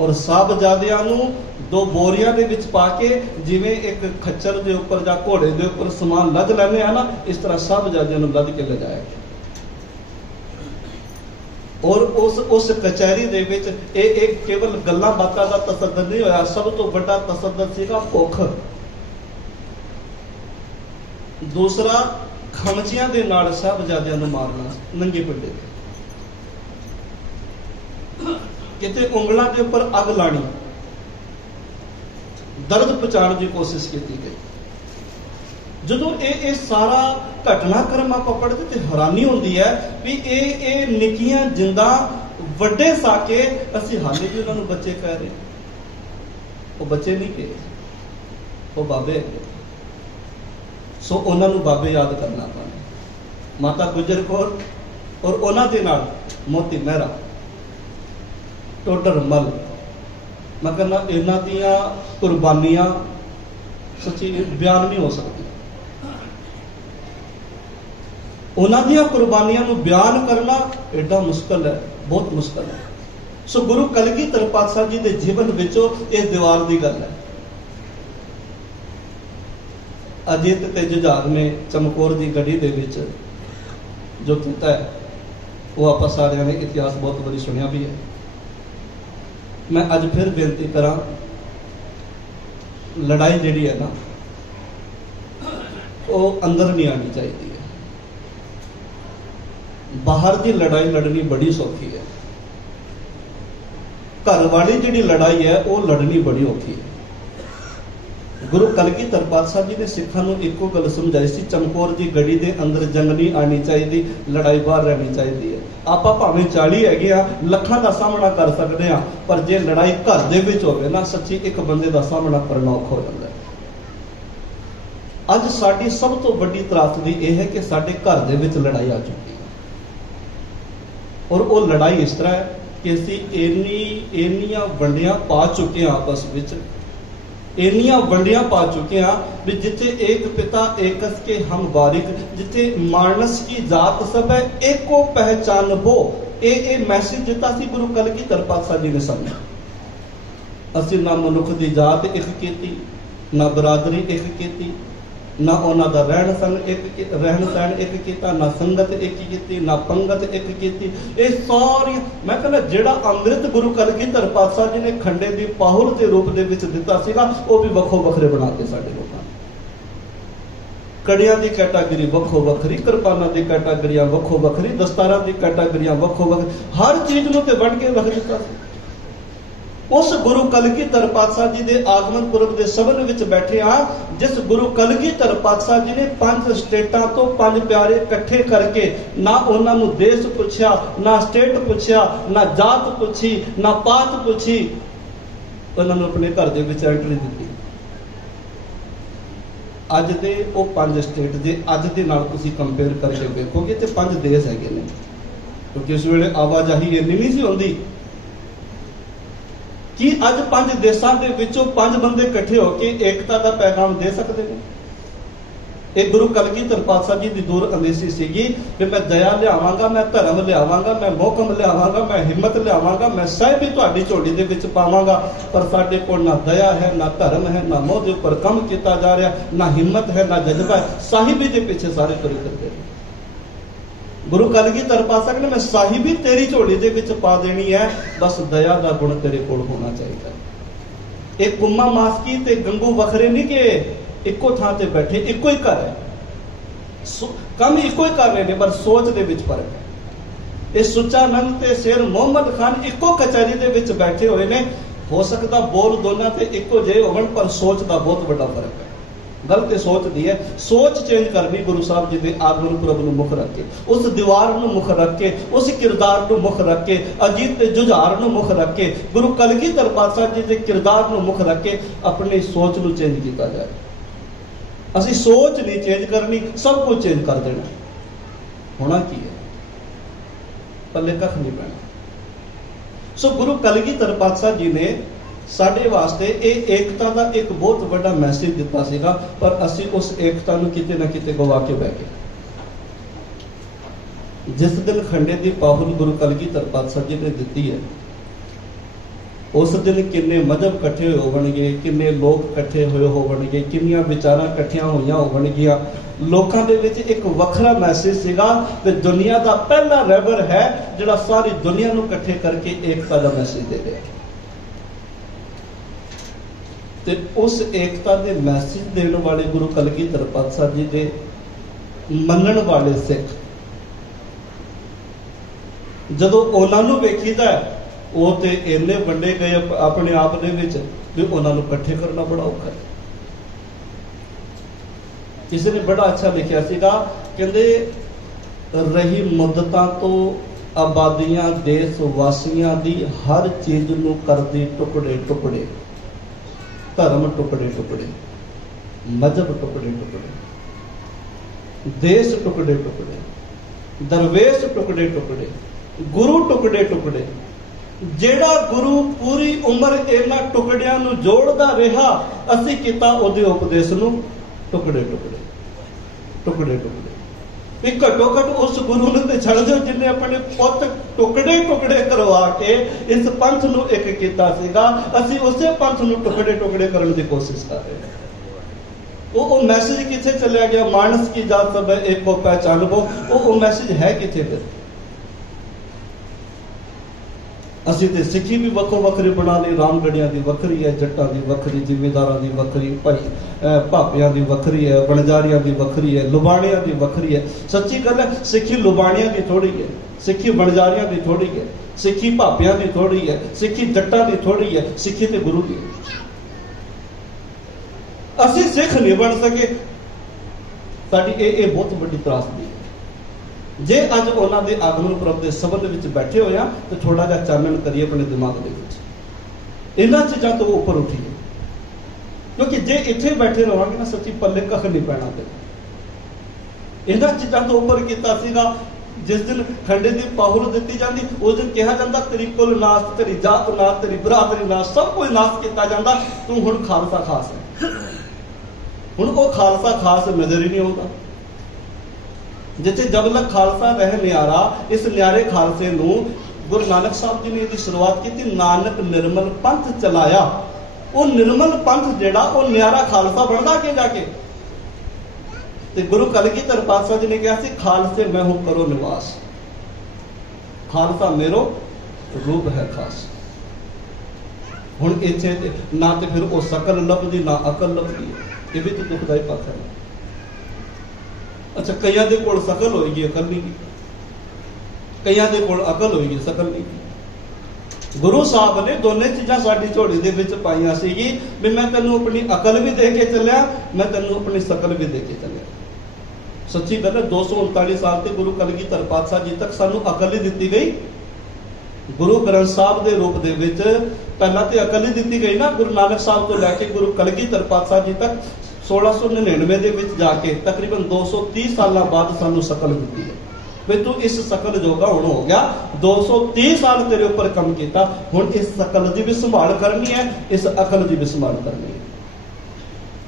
ਗਈਆਂ ਔਰ ਸਾਹਿਬਜ਼ਾਦਿਆਂ ਨੂੰ ਦੋ ਬੋਰੀਆਂ ਦੇ ਵਿੱਚ ਪਾ ਕੇ ਜਿਵੇਂ ਇੱਕ ਖੱਚਰ ਦੇ ਉੱਪਰ ਜਾਂ ਘੋੜੇ ਦੇ ਉੱਪਰ ਸਮਾਨ ਲੱਦ ਲੈਂਦੇ ਆ ਨਾ, ਇਸ ਤਰ੍ਹਾਂ ਸਾਹਿਬਜ਼ਾਦਿਆਂ ਨੂੰ ਲੱਦ ਕੇ ਲਿਜਾਇਆ ਔਰ ਉਸ ਉਸ ਕਚਹਿਰੀ ਦੇ ਵਿੱਚ ਇਹ ਇੱਕ ਕੇਵਲ ਗੱਲਾਂ ਬਾਤਾਂ ਦਾ ਤਸੱਦਦ ਨਹੀਂ ਹੋਇਆ, ਸਭ ਤੋਂ ਵੱਡਾ ਤਸੱਦਦ ਸੀਗਾ ਭੁੱਖ। ਦੂਸਰਾ, ਖਮਚੀਆਂ ਦੇ ਨਾਲ ਸਾਹਿਬਜ਼ਾਦਿਆਂ ਨੂੰ ਮਾਰਨਾ, ਨੰਗੇ ਪਿੰਡੇ ਤੇ ਕਿਤੇ ਉਂਗਲਾਂ ਦੇ ਉੱਪਰ ਅੱਗ ਲਾਣੀ। ਦਰਦ ਪਹੁੰਚਾਉਣ ਦੀ ਕੋਸ਼ਿਸ਼ ਕੀਤੀ ਗਈ। ਜਦੋਂ ਇਹ ਇਹ ਸਾਰਾ ਘਟਨਾਕ੍ਰਮ ਆਪਾਂ ਪੜ੍ਹਦੇ ਤੇ ਹੈਰਾਨੀ ਹੁੰਦੀ ਹੈ ਵੀ ਇਹ ਇਹ ਨਿੱਕੀਆਂ ਜਿੰਦਾ ਵੱਡੇ ਸਾਕੇ ਅਸੀਂ ਹਾਲੇ ਵੀ ਉਹਨਾਂ ਨੂੰ ਬੱਚੇ ਕਹਿ ਰਹੇ ਉਹ ਬੱਚੇ ਨਹੀਂ ਕਿ ਉਹ ਬਾਬੇ ਸੋ ਉਹਨਾਂ ਨੂੰ ਬਾਬੇ ਯਾਦ ਕਰਨਾ ਪੈਣਾ। ਮਾਤਾ ਗੁਜਰ ਕੌਰ ਔਰ ਉਹਨਾਂ ਦੇ ਨਾਲ ਮੋਤੀ ਮਹਿਰਾ। ਟੋਡਰਮਲ ਮੈਂ ਕਹਿੰਦਾ ਇਹਨਾਂ ਦੀਆਂ ਕੁਰਬਾਨੀਆਂ ਸੱਚੀ ਬਿਆਨ ਨਹੀਂ ਹੋ ਸਕਦੀ। ਉਹਨਾਂ ਦੀਆਂ ਕੁਰਬਾਨੀਆਂ ਨੂੰ ਬਿਆਨ ਕਰਨਾ ਐਡਾ ਮੁਸ਼ਕਲ ਹੈ, ਬਹੁਤ ਮੁਸ਼ਕਲ ਹੈ। ਸੋ ਗੁਰੂ ਕਲਗੀਧਰ ਪਾਤਸ਼ਾਹ ਜੀ ਦੇ ਜੀਵਨ ਵਿੱਚੋਂ ਇਹ ਦੀਵਾਰ ਦੀ ਗੱਲ ਹੈ। ਅਜੀਤ ਤੇ ਜੁਝਾਰ ਨੇ ਚਮਕੌਰ ਦੀ ਗੜੀ ਦੇ ਵਿੱਚ ਜੋ ਕੀਤਾ ਹੈ, ਉਹ ਆਪਾਂ ਸਾਰਿਆਂ ਨੇ ਇਤਿਹਾਸ ਬਹੁਤ ਵਾਰੀ ਸੁਣਿਆ ਵੀ ਹੈ। ਮੈਂ ਅੱਜ ਫਿਰ ਬੇਨਤੀ ਕਰਾਂ, ਲੜਾਈ ਜਿਹੜੀ ਹੈ ਨਾ, ਉਹ ਅੰਦਰ ਨਹੀਂ ਆਣੀ ਚਾਹੀਦੀ ਹੈ। ਬਾਹਰ ਦੀ ਲੜਾਈ ਲੜਨੀ ਬੜੀ ਸੌਖੀ ਹੈ। ਘਰ ਵਾਲੀ ਜਿਹੜੀ ਲੜਾਈ ਹੈ, ਉਹ ਲੜਨੀ ਬੜੀ ਔਖੀ ਹੈ। ਗੁਰੂ ਕਲਗੀਧਰ ਪਾਤਸ਼ਾਹ ਜੀ ਨੇ ਸਿੱਖਾਂ ਨੂੰ ਇੱਕੋ ਗੱਲ ਸਮਝਾਈ ਸੀ, ਚਮਕੌਰ ਦੀ ਗੜੀ ਦੇ ਅੰਦਰ ਜੰਗ ਨਹੀਂ ਆਣੀ ਚਾਹੀਦੀ, ਲੜਾਈ ਬਾਹਰ ਰਹਿਣੀ ਚਾਹੀਦੀ ਹੈ। ਆਪਾਂ ਭਾਵੇਂ 40 ਹੈਗੇ ਆ, ਲੱਖਾਂ ਦਾ ਸਾਹਮਣਾ ਕਰ ਸਕਦੇ ਆ, ਪਰ ਜੇ ਲੜਾਈ ਘਰ ਦੇ ਵਿੱਚ ਹੋਵੇ ਨਾ, ਸੱਚੀ ਇੱਕ ਬੰਦੇ ਦਾ ਸਾਹਮਣਾ ਕਰਨਾ ਔਖਾ ਹੋ ਜਾਂਦਾ ਅੱਜ ਸਾਡੀ ਸਭ ਤੋਂ ਵੱਡੀ ਤਰਾਸਦੀ ਇਹ ਹੈ ਕਿ ਸਾਡੇ ਘਰ ਦੇ ਵਿੱਚ ਲੜਾਈ ਆ ਚੁੱਕੀ ਹੈ। ਔਰ ਉਹ ਲੜਾਈ ਇਸ ਤਰ੍ਹਾਂ ਹੈ ਕਿ ਅਸੀਂ ਇੰਨੀ ਇੰਨੀਆਂ ਵੰਡੀਆਂ ਪਾ ਚੁੱਕੇ ਹਾਂ ਆਪਸ ਵਿੱਚ ਇੰਨੀਆਂ ਵੰਡੀਆਂ ਪਾ ਚੁੱਕੇ ਹਾਂ ਵੀ ਜਿੱਥੇ ਇੱਕ ਪਿਤਾ ਏਕਸ ਕੇ ਹਮ ਬਾਰਿਕ, ਜਿੱਥੇ ਮਾਨਸ ਕੀ ਜਾਤ ਸਭ ਹੈ, ਏਕੋ ਪਹਿਚਾਨ ਇਹ ਇਹ ਮੈਸੇਜ ਦਿੱਤਾ ਸੀ ਗੁਰੂ ਕਲਗੀਧਰ ਪਾਤਸ਼ਾਹ ਜੀ ਨੇ ਸਾਨੂੰ ਅਸੀਂ ਨਾ ਮਨੁੱਖ ਦੀ ਜਾਤ ਇੱਕ ਕੀਤੀ, ਨਾ ਬਰਾਦਰੀ ਇੱਕ ਕੀਤੀ ਨਾ ਉਹਨਾਂ ਦਾ ਰਹਿਣ ਸਹਿਣ ਇੱਕ ਰਹਿਣ ਸਹਿਣ ਇੱਕ ਕੀਤਾ, ਨਾ ਸੰਗਤ ਇੱਕ ਕੀਤੀ, ਨਾ ਪੰਗਤ ਇੱਕ ਕੀਤੀ। ਇਹ ਸਾਰੀ ਮੈਂ ਕਹਿੰਦਾ ਜਿਹੜਾ ਅੰਮ੍ਰਿਤ ਗੁਰੂ ਕਲਗੀਧਰ ਪਾਤਸ਼ਾਹ ਜੀ ਨੇ ਖੰਡੇ ਦੀ ਪਾਹੁਲ ਦੇ ਰੂਪ ਦੇ ਵਿੱਚ ਦਿੱਤਾ ਸੀਗਾ, ਉਹ ਵੀ ਵੱਖੋ ਵੱਖਰੇ ਬਣਾ ਕੇ ਸਾਡੇ ਲੋਕਾਂ ਨੇ। ਕੜੀਆਂ ਦੀ ਕੈਟਾਗਰੀ ਵੱਖੋ ਵੱਖਰੀ, ਕਿਰਪਾਨਾਂ ਦੀ ਕੈਟਾਗਰੀਆਂ ਵੱਖੋ ਵੱਖਰੀ, ਦਸਤਾਰਾਂ ਦੀ ਕੈਟਾਗਰੀਆਂ ਵੱਖੋ ਵੱਖਰੀ, ਹਰ ਚੀਜ਼ ਨੂੰ ਤੇ ਵੰਡ ਕੇ ਰੱਖ ਦਿੱਤਾ ਸੀ। ਉਸ ਗੁਰੂ ਕਲਗੀਧਰ ਪਾਤਸ਼ਾਹ ਜੀ ਦੇ ਆਗਮਨ ਪੁਰਬ ਦੇ ਸਬਨ ਵਿੱਚ ਬੈਠੇ ਆ ਜਿਸ ਗੁਰੂ ਕਲਗੀਧਰ ਪਾਤਸ਼ਾਹ ਜੀ ਨੇ ਪੰਜ ਸਟੇਟਾਂ ਤੋਂ ਪੰਜ ਪਿਆਰੇ ਇਕੱਠੇ ਕਰਕੇ ਨਾ ਉਹਨਾਂ ਨੂੰ ਦੇਸ਼ ਪੁੱਛਿਆ, ਨਾ ਸਟੇਟ ਪੁੱਛਿਆ, ਨਾ ਜਾਤ ਪੁੱਛੀ, ਨਾ ਪਾਤ ਪੁੱਛੀ, ਉਹਨਾਂ ਨੂੰ ਆਪਣੇ ਘਰ ਦੇ ਵਿੱਚ ਐਂਟਰੀ ਦਿੱਤੀ। ਅੱਜ ਦੇ ਉਹ ਪੰਜ ਸਟੇਟ ਦੇ, ਅੱਜ ਦੇ ਨਾਲ ਤੁਸੀਂ ਕੰਪੇਅਰ ਕਰਕੇ ਵੇਖੋਗੇ ਤੇ ਪੰਜ ਦੇਸ਼ ਹੈਗੇ ਨੇ। ਕਿਉਂਕਿ ਉਸ ਵੇਲੇ ਆਵਾਜਾਈ ਇੰਨੀ ਨਹੀਂ ਸੀ ਹੁੰਦੀ। ਕੀ ਅੱਜ ਪੰਜ ਦੇਸ਼ਾਂ ਦੇ ਵਿੱਚੋਂ ਪੰਜ ਬੰਦੇ ਇਕੱਠੇ ਹੋ ਕੇ ਏਕਤਾ ਦਾ ਪੈਗਾਮ ਦੇ ਸਕਦੇ ਨੇ? ਇਹ ਗੁਰੂ ਕਲਗੀਧਰ ਪਾਤਸ਼ਾਹ ਜੀ ਦੀ ਦੂਰ ਅੰਦੇਸੀ ਸੀਗੀ ਕਿ ਮੈਂ ਦਇਆ ਲਿਆਵਾਂਗਾ, ਮੈਂ ਧਰਮ ਲਿਆਵਾਂਗਾ, ਮੈਂ ਮੋਹਕਮ ਲਿਆਵਾਂਗਾ, ਮੈਂ ਹਿੰਮਤ ਲਿਆਵਾਂਗਾ, ਮੈਂ ਸਹਿਬ ਵੀ ਤੁਹਾਡੀ ਝੋਲੀ ਦੇ ਵਿੱਚ ਪਾਵਾਂਗਾ। ਪਰ ਸਾਡੇ ਕੋਲ ਨਾ ਦਇਆ ਹੈ, ਨਾ ਧਰਮ ਹੈ, ਨਾ ਮੋਹ ਦੇ ਉੱਪਰ ਕੰਮ ਕੀਤਾ ਜਾ ਰਿਹਾ, ਨਾ ਹਿੰਮਤ ਹੈ, ਨਾ ਜਜ਼ਬਾ ਹੈ। ਸਾਹਿਬੀ ਦੇ ਪਿੱਛੇ ਸਾਰੇ ਤੁਰੇ ਫਿਰਦੇ ਨੇ। ਗੁਰੂ ਕਲਗੀਧਰ ਪਾਤਸ਼ਾਹ ਕਹਿੰਦੇ ਮੈਂ ਸਾਹਿਬੀ ਤੇਰੀ ਝੋਲੀ ਦੇ ਵਿੱਚ ਪਾ ਦੇਣੀ ਹੈ, ਬਸ ਦਇਆ ਦਾ ਗੁਣ ਤੇਰੇ ਕੋਲ ਹੋਣਾ ਚਾਹੀਦਾ ਇਹ ਕੁੰਮਾ ਮਾਸਕੀ ਤੇ ਗੰਗੂ ਵੱਖਰੇ ਨਹੀਂ ਕਿ ਇੱਕੋ ਥਾਂ ਤੇ ਬੈਠੇ, ਇੱਕੋ ਹੀ ਘਰ ਹੈ। ਕੰਮ ਇੱਕੋ ਹੀ ਕਰ ਰਹੇ ਨੇ, ਪਰ ਸੋਚ ਦੇ ਵਿੱਚ ਫ਼ਰਕ ਹੈ। ਇਹ ਸੁੱਚਾ ਨੰਦ ਤੇ ਸ਼ੇਰ ਮੁਹੰਮਦ ਖਾਨ ਇੱਕੋ ਕਚਹਿਰੀ ਦੇ ਵਿੱਚ ਬੈਠੇ ਹੋਏ ਨੇ। ਹੋ ਸਕਦਾ ਬੋਲ ਦੋਨਾਂ ਤੇ ਇੱਕੋ ਜਿਹੇ ਹੋਣ, ਪਰ ਸੋਚ ਦਾ ਬਹੁਤ ਵੱਡਾ ਫ਼ਰਕ ਹੈ। ਗਲਤ ਸੋਚਦੀ ਹੈ। ਸੋਚ ਚੇਂਜ ਕਰਨੀ ਗੁਰੂ ਸਾਹਿਬ ਜੀ ਦੇ ਆਗਮਨ ਪੁਰਬ ਨੂੰ ਮੁੱਖ ਰੱਖ। ਕੇ ਉਸ ਦੀਵਾਰ ਨੂੰ ਮੁੱਖ ਰੱਖ ਕੇ ਉਸ ਕਿਰਦਾਰ ਨੂੰ ਮੁੱਖ ਰੱਖ ਕੇ ਅਜੀਤ ਤੇ ਜੁਝਾਰ ਨੂੰ ਮੁੱਖ ਰੱਖ ਕੇ ਗੁਰੂ ਕਲਗੀਧਰ ਪਾਤਸ਼ਾਹ ਜੀ ਦੇ ਕਿਰਦਾਰ ਨੂੰ ਮੁੱਖ ਰੱਖ ਕੇ ਆਪਣੀ ਸੋਚ ਨੂੰ ਚੇਂਜ ਕੀਤਾ ਜਾਏ। ਅਸੀਂ ਸੋਚ ਨਹੀਂ ਚੇਂਜ ਕਰਨੀ, ਸਭ ਕੁਝ ਚੇਂਜ ਕਰ ਦੇਣਾ। ਹੋਣਾ ਕੀ ਹੈ? ਪੱਲੇ ਕੱਖ ਨਹੀਂ ਪੈਣਾ। ਸੋ ਗੁਰੂ ਕਲਗੀਧਰ ਪਾਤਸ਼ਾਹ ਜੀ ਨੇ ਸਾਡੇ ਵਾਸਤੇ ਇਹ ਏਕਤਾ ਦਾ ਇੱਕ ਬਹੁਤ ਵੱਡਾ ਮੈਸੇਜ ਦਿੱਤਾ ਸੀਗਾ, ਪਰ ਅਸੀਂ ਉਸ ਏਕਤਾ ਨੂੰ ਕਿਤੇ ਨਾ ਕਿਤੇ ਗਵਾ ਕੇ ਬਹਿ ਗਏ। ਜਿਸ ਦਿਨ ਖੰਡੇ ਦੀ ਪਾਹੁਲ ਗੁਰੂ ਕਲਗੀਧਰ ਪਾਤਸ਼ਾਹ ਜੀ ਨੇ ਦਿੱਤੀ ਹੈ, ਉਸ ਦਿਨ ਕਿੰਨੇ ਮذਹਬ ਇਕੱਠੇ ਹੋਏ ਹੋਣਗੇ, ਕਿੰਨੇ ਲੋਕ ਇਕੱਠੇ ਹੋਏ ਹੋਣਗੇ, ਕਿੰਨੀਆਂ ਵਿਚਾਰਾਂ ਇਕੱਠੀਆਂ ਹੋਈਆਂ ਹੋਣਗੀਆਂ, ਲੋਕਾਂ ਦੇ ਵਿੱਚ ਇੱਕ ਵੱਖਰਾ ਮੈਸੇਜ ਸੀਗਾ ਤੇ ਦੁਨੀਆ ਦਾ ਪਹਿਲਾ ਰੈਬਰ ਹੈ ਜਿਹੜਾ ਸਾਰੀ ਦੁਨੀਆ ਨੂੰ ਇਕੱਠੇ ਕਰਕੇ ਏਕਤਾ ਦਾ ਮੈਸੇਜ ਦੇ ਰਿਹਾ ਤੇ ਉਸ ਏਕਤਾ ਦੇ ਮੈਸੇਜ ਦੇਣ ਵਾਲੇ ਗੁਰੂ ਕਲਗੀਧਰ ਸਾਹਿਬ ਜੀ ਦੇ ਮੰਨਣ ਵਾਲੇ ਸਿੱਖ। ਜਦੋਂ ਉਹਨਾਂ ਨੂੰ ਵੇਖੀਦਾ ਉਹ ਤੇ ਇੰਨੇ ਵੰਡੇ ਗਏ ਆਪਣੇ ਆਪ ਦੇ ਵਿੱਚ ਵੀ ਉਹਨਾਂ ਨੂੰ ਇਕੱਠੇ ਕਰਨਾ ਬੜਾ ਔਖਾ ਹੈ। ਕਿਸੇ ਨੇ ਬੜਾ ਅੱਛਾ ਲਿਖਿਆ ਸੀਗਾ, ਕਹਿੰਦੇ ਰਹੀ ਮੁੱਦਤਾਂ ਤੋਂ ਆਬਾਦੀਆਂ, ਦੇਸ਼ ਵਾਸੀਆਂ ਦੀ ਹਰ ਚੀਜ਼ ਨੂੰ ਕਰਦੀ ਟੁਕੜੇ ਟੁਕੜੇ ਧਰਮ ਟੁਕੜੇ ਟੁਕੜੇ, ਮਜ਼ਹਬ ਟੁਕੜੇ ਟੁਕੜੇ, ਦੇਸ਼ ਟੁਕੜੇ ਟੁਕੜੇ, ਦਰਵੇਸ਼ ਟੁਕੜੇ ਟੁਕੜੇ, ਗੁਰੂ ਟੁਕੜੇ ਟੁਕੜੇ, ਜਿਹੜਾ ਗੁਰੂ ਪੂਰੀ ਉਮਰ ਇਹਨਾਂ ਟੁਕੜਿਆਂ ਨੂੰ ਜੋੜਦਾ ਰਿਹਾ, ਅਸੀਂ ਕੀਤਾ ਉਹਦੇ ਉਪਦੇਸ਼ ਨੂੰ ਟੁਕੜੇ ਟੁਕੜੇ ਟੁਕੜੇ ਟੁਕੜੇ। ਵੀ ਘੱਟੋ ਘੱਟ ਉਸ ਗੁਰੂ ਤੇ ਛੱਡ ਦਿਓ ਜਿਨੇ ਆਪਣੇ ਪੁੱਤ ਟੁਕੜੇ ਟੁਕੜੇ ਕਰਵਾ ਕੇ ਇਸ ਪੰਥ ਨੂੰ ਇੱਕ ਕੀਤਾ ਸੀਗਾ। ਅਸੀਂ ਉਸੇ ਪੰਥ ਨੂੰ ਟੁਕੜੇ ਟੁਕੜੇ ਕਰਨ ਦੀ ਕੋਸ਼ਿਸ਼ ਕਰ ਰਹੇ ਹਾਂ। ਉਹ ਉਹ ਮੈਸੇਜ ਕਿੱਥੇ ਚੱਲਿਆ ਗਿਆ? ਮਾਨਸ ਕੀ ਜਾਤ ਸਭ ਹੈ ਕੋ ਪਹਿਚਾਨਬੋ ਉਹ ਉਹ ਮੈਸੇਜ ਹੈ ਕਿੱਥੇ ਫਿਰ? ਅਸੀਂ ਤੇ ਸਿੱਖੀ ਵੀ ਵੱਖੋ ਵੱਖਰੀ ਬਣਾ ਲਈ ਰਾਮਗੜੀਆਂ ਦੀ ਵੱਖਰੀ ਹੈ, ਜੱਟਾਂ ਦੀ ਵੱਖਰੀ, ਜ਼ਿਮੀਂਦਾਰਾਂ ਦੀ ਵੱਖਰੀ, ਭਾਈ ਭਾਪਿਆਂ ਦੀ ਵੱਖਰੀ ਹੈ ਬਣਜਾਰੀਆਂ ਦੀ ਵੱਖਰੀ ਹੈ, ਲੁਬਾਣਿਆਂ ਦੀ ਵੱਖਰੀ ਹੈ। ਸੱਚੀ ਗੱਲ ਹੈ, ਸਿੱਖੀ ਲੁਬਾਣਿਆਂ ਦੀ ਥੋੜੀ ਹੈ, ਸਿੱਖੀ ਬਣਜਾਰੀਆਂ ਦੀ ਥੋੜੀ ਹੈ, ਸਿੱਖੀ ਭਾਪਿਆਂ ਦੀ ਥੋੜੀ ਹੈ, ਸਿੱਖੀ ਜੱਟਾਂ ਦੀ ਥੋੜੀ ਹੈ, ਸਿੱਖੀ ਤੇ ਗੁਰੂ ਦੀ। ਅਸੀਂ ਸਿੱਖ ਨਹੀਂ ਬਣ ਸਕੇ। ਸਾਡੀ ਇਹ ਇਹ ਬਹੁਤ ਵੱਡੀ ਤਰਾਸਦੀ ਹੈ। ਜੇ ਅੱਜ ਉਹਨਾਂ ਦੇ ਆਗਮਨ ਪੁਰਬ ਦੇ ਸਬਦ ਵਿੱਚ ਬੈਠੇ ਹੋਇਆ ਤੇ ਥੋੜਾ ਜਿਹਾ ਚਾਨਣ ਕਰੀਏ ਆਪਣੇ ਦਿਮਾਗ ਦੇ ਵਿੱਚ। ਇਹਨਾਂ ਚੀਜ਼ਾਂ ਤੋਂ ਉੱਪਰ ਉੱਠੀਏ। ਕਿਉਂਕਿ ਜੇ ਇੱਥੇ ਬੈਠੇ ਰਹਾਂਗੇ ਨਾ, ਸੱਚੀ ਪੱਲੇ ਕੱਖ ਨਹੀਂ ਪੈਣਾ ਤੇ। ਇਹਨਾਂ ਚੀਜ਼ਾਂ ਤੋਂ ਉੱਪਰ ਕੀਤਾ ਸੀਗਾ, ਜਿਸ ਦਿਨ ਖੰਡੇ ਦੀ ਪਾਹੁਲ ਦਿੱਤੀ ਜਾਂਦੀ, ਉਸ ਦਿਨ ਕਿਹਾ ਜਾਂਦਾ, ਤੇਰੀ ਕੁਲ ਨਾਸ ਤੇਰੀ ਜਾਤ ਨਾਸ ਤੇਰੀ ਬਰਾਦਰੀ ਨਾਸ ਸਭ ਕੁਝ ਨਾਸ ਕੀਤਾ ਜਾਂਦਾ। ਤੂੰ ਹੁਣ ਖਾਲਸਾ ਖਾਸ ਹੈ। ਹੁਣ ਉਹ ਖਾਲਸਾ ਖਾਸ ਨਜ਼ਰ ਹੀ ਨਹੀਂ ਆਉਂਦਾ। ਜਿੱਥੇ ਜਬ ਤੱਕ ਖਾਲਸਾ ਰਹਿ ਨਿਆਰਾ, ਇਸ ਨਿਆਰੇ ਖਾਲਸੇ ਨੂੰ ਗੁਰੂ ਨਾਨਕ ਸਾਹਿਬ ਜੀ ਨੇ ਇਹਦੀ ਸ਼ੁਰੂਆਤ ਕੀਤੀ, ਨਾਨਕ ਨਿਰਮਲ ਪੰਥ ਚਲਾਇਆ। ਉਹ ਨਿਰਮਲ ਪੰਥ ਜਿਹੜਾ, ਉਹ ਨਿਆਰਾ ਖਾਲਸਾ ਬਣਦਾ ਕਿ ਜਾ ਕੇ। ਤੇ ਗੁਰੂ ਕਲਗੀਧਰ ਪਾਤਸ਼ਾਹ ਜੀ ਨੇ ਕਿਹਾ ਸੀ, ਖਾਲਸੇ ਮੈਂ ਹੂੰ ਕਰੋ ਨਿਵਾਸ। ਖਾਲਸਾ ਮੇਰੋ ਰੂਪ ਹੈ ਖਾਸ। ਹੁਣ ਇੱਥੇ ਨਾ ਤੇ ਫਿਰ ਉਹ ਸਕਲ ਲੱਭਦੀ, ਨਾ ਅਕਲ ਲੱਭਦੀ ਇਹ ਵੀ ਤਾਂ ਦੁਖਦਾਈ ਪੱਖ ਹੈ। ਅੱਛਾ, ਕਈਆਂ ਦੇ ਕੋਲ ਸਕਲ ਹੋਏਗੀ, ਅਕਲ ਨਹੀਂ। ਕਈਆਂ ਦੇ ਕੋਲ ਅਕਲ ਹੋਏਗੀ, ਸਕਲ ਨਹੀਂ। ਗੁਰੂ ਸਾਹਿਬ ਨੇ ਦੋਨੇ ਚੀਜ਼ਾਂ ਸਾਡੀ ਝੋਲੀ ਦੇ ਵਿੱਚ ਪਾਈਆਂ ਸੀਗੀ। ਵੀ ਮੈਂ ਤੈਨੂੰ ਆਪਣੀ ਅਕਲ ਵੀ ਦੇ ਕੇ ਚੱਲਿਆ, ਮੈਂ ਤੈਨੂੰ ਆਪਣੀ ਸਕਲ ਵੀ ਦੇ ਕੇ ਚੱਲਿਆ। ਸੱਚੀ ਗੱਲ ਹੈ 239 ਸਾਲ ਤੇ ਗੁਰੂ ਕਲਗੀਧਰ ਪਾਤਸ਼ਾਹ ਜੀ ਤੱਕ ਸਾਨੂੰ ਅਕਲ ਹੀ ਦਿੱਤੀ ਗਈ। ਗੁਰੂ ਗ੍ਰੰਥ ਸਾਹਿਬ ਦੇ ਰੂਪ ਦੇ ਵਿੱਚ ਪਹਿਲਾਂ ਤੇ ਅਕਲ ਹੀ ਦਿੱਤੀ ਗਈ ਨਾ, ਗੁਰੂ ਨਾਨਕ ਸਾਹਿਬ ਤੋਂ ਲੈ ਕੇ ਗੁਰੂ ਕਲਗੀਧਰ ਪਾਤਸ਼ਾਹ ਜੀ ਤੱਕ। 1699 ਦੇ ਵਿੱਚ ਜਾ ਕੇ ਤਕਰੀਬਨ 230 ਸਾਲਾਂ ਬਾਅਦ ਸਾਨੂੰ ਸਕਲ ਦਿੱਤੀ ਹੈ। ਵੀ ਤੂੰ ਇਸ ਸਕਲ ਜੋਗਾ ਹੁਣ ਹੋ ਗਿਆ। 230 ਸਾਲ ਤੇਰੇ ਉੱਪਰ ਕੰਮ ਕੀਤਾ। ਹੁਣ ਇਸ ਸਕਲ ਦੀ ਵੀ ਸੰਭਾਲ ਕਰਨੀ ਹੈ, ਇਸ ਅਕਲ ਦੀ ਵੀ ਸੰਭਾਲ ਕਰਨੀ ਹੈ।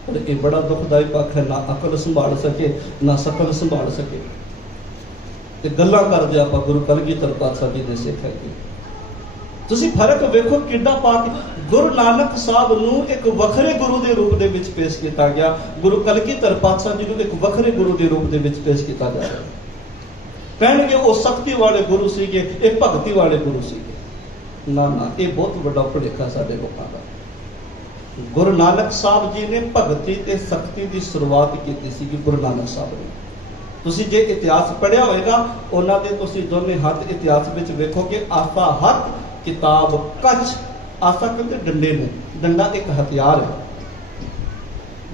ਪਰ ਇਹ ਬੜਾ ਦੁਖਦਾਈ ਪੱਖ ਹੈ, ਨਾ ਅਕਲ ਸੰਭਾਲ ਸਕੇ, ਨਾ ਸਕਲ ਸੰਭਾਲ ਸਕੇ। ਤੇ ਗੱਲਾਂ ਕਰਦੇ ਆਪਾਂ ਗੁਰੂ ਕਲਗੀਧਰ ਪਾਤਸ਼ਾਹ ਜੀ ਦੇ ਸਿੱਖ ਹੈਗੇ। ਤੁਸੀਂ ਫ਼ਰਕ ਵੇਖੋ ਕਿੱਡਾ ਪਾ ਗੁਰੂ ਨਾਨਕ ਸਾਹਿਬ ਨੂੰ ਇੱਕ ਵੱਖਰੇ ਗੁਰੂ ਦੇ ਰੂਪ ਦੇ ਵਿੱਚ ਪੇਸ਼ ਕੀਤਾ ਗਿਆ। ਗੁਰੂ ਕਲਗੀਧਰ ਪਾਤਸ਼ਾਹ ਜੀ ਨੂੰ ਇੱਕ ਵੱਖਰੇ ਗੁਰੂ ਦੇ ਰੂਪ ਦੇ ਵਿੱਚ ਪੇਸ਼ ਕੀਤਾ ਜਾ ਕਹਿਣਗੇ ਉਹ ਸ਼ਕਤੀ ਵਾਲੇ ਗੁਰੂ ਸੀਗੇ, ਇਹ ਭਗਤੀ ਵਾਲੇ ਗੁਰੂ ਸੀਗੇ। ਨਾ ਨਾ, ਇਹ ਬਹੁਤ ਵੱਡਾ ਭੁਲੇਖਾ ਸਾਡੇ ਲੋਕਾਂ ਦਾ। ਗੁਰੂ ਨਾਨਕ ਸਾਹਿਬ ਜੀ ਨੇ ਭਗਤੀ ਤੇ ਸ਼ਕਤੀ ਦੀ ਸ਼ੁਰੂਆਤ ਕੀਤੀ ਸੀ ਗੁਰੂ ਨਾਨਕ ਸਾਹਿਬ ਨੇ ਤੁਸੀਂ ਜੇ ਇਤਿਹਾਸ ਪੜ੍ਹਿਆ ਹੋਵੇਗਾ ਉਹਨਾਂ ਦੇ ਤੁਸੀਂ ਦੋਨੇ ਹੱਥ ਇਤਿਹਾਸ ਵਿੱਚ ਵੇਖੋਗੇ, ਆਸਾ ਹੱਥ ਕਿਤਾਬ ਕੱਚ ਆਸਾ ਕਹਿੰਦੇ ਡੰਡੇ ਨੂੰ, ਡੰਡਾ ਇੱਕ ਹਥਿਆਰ ਹੈ।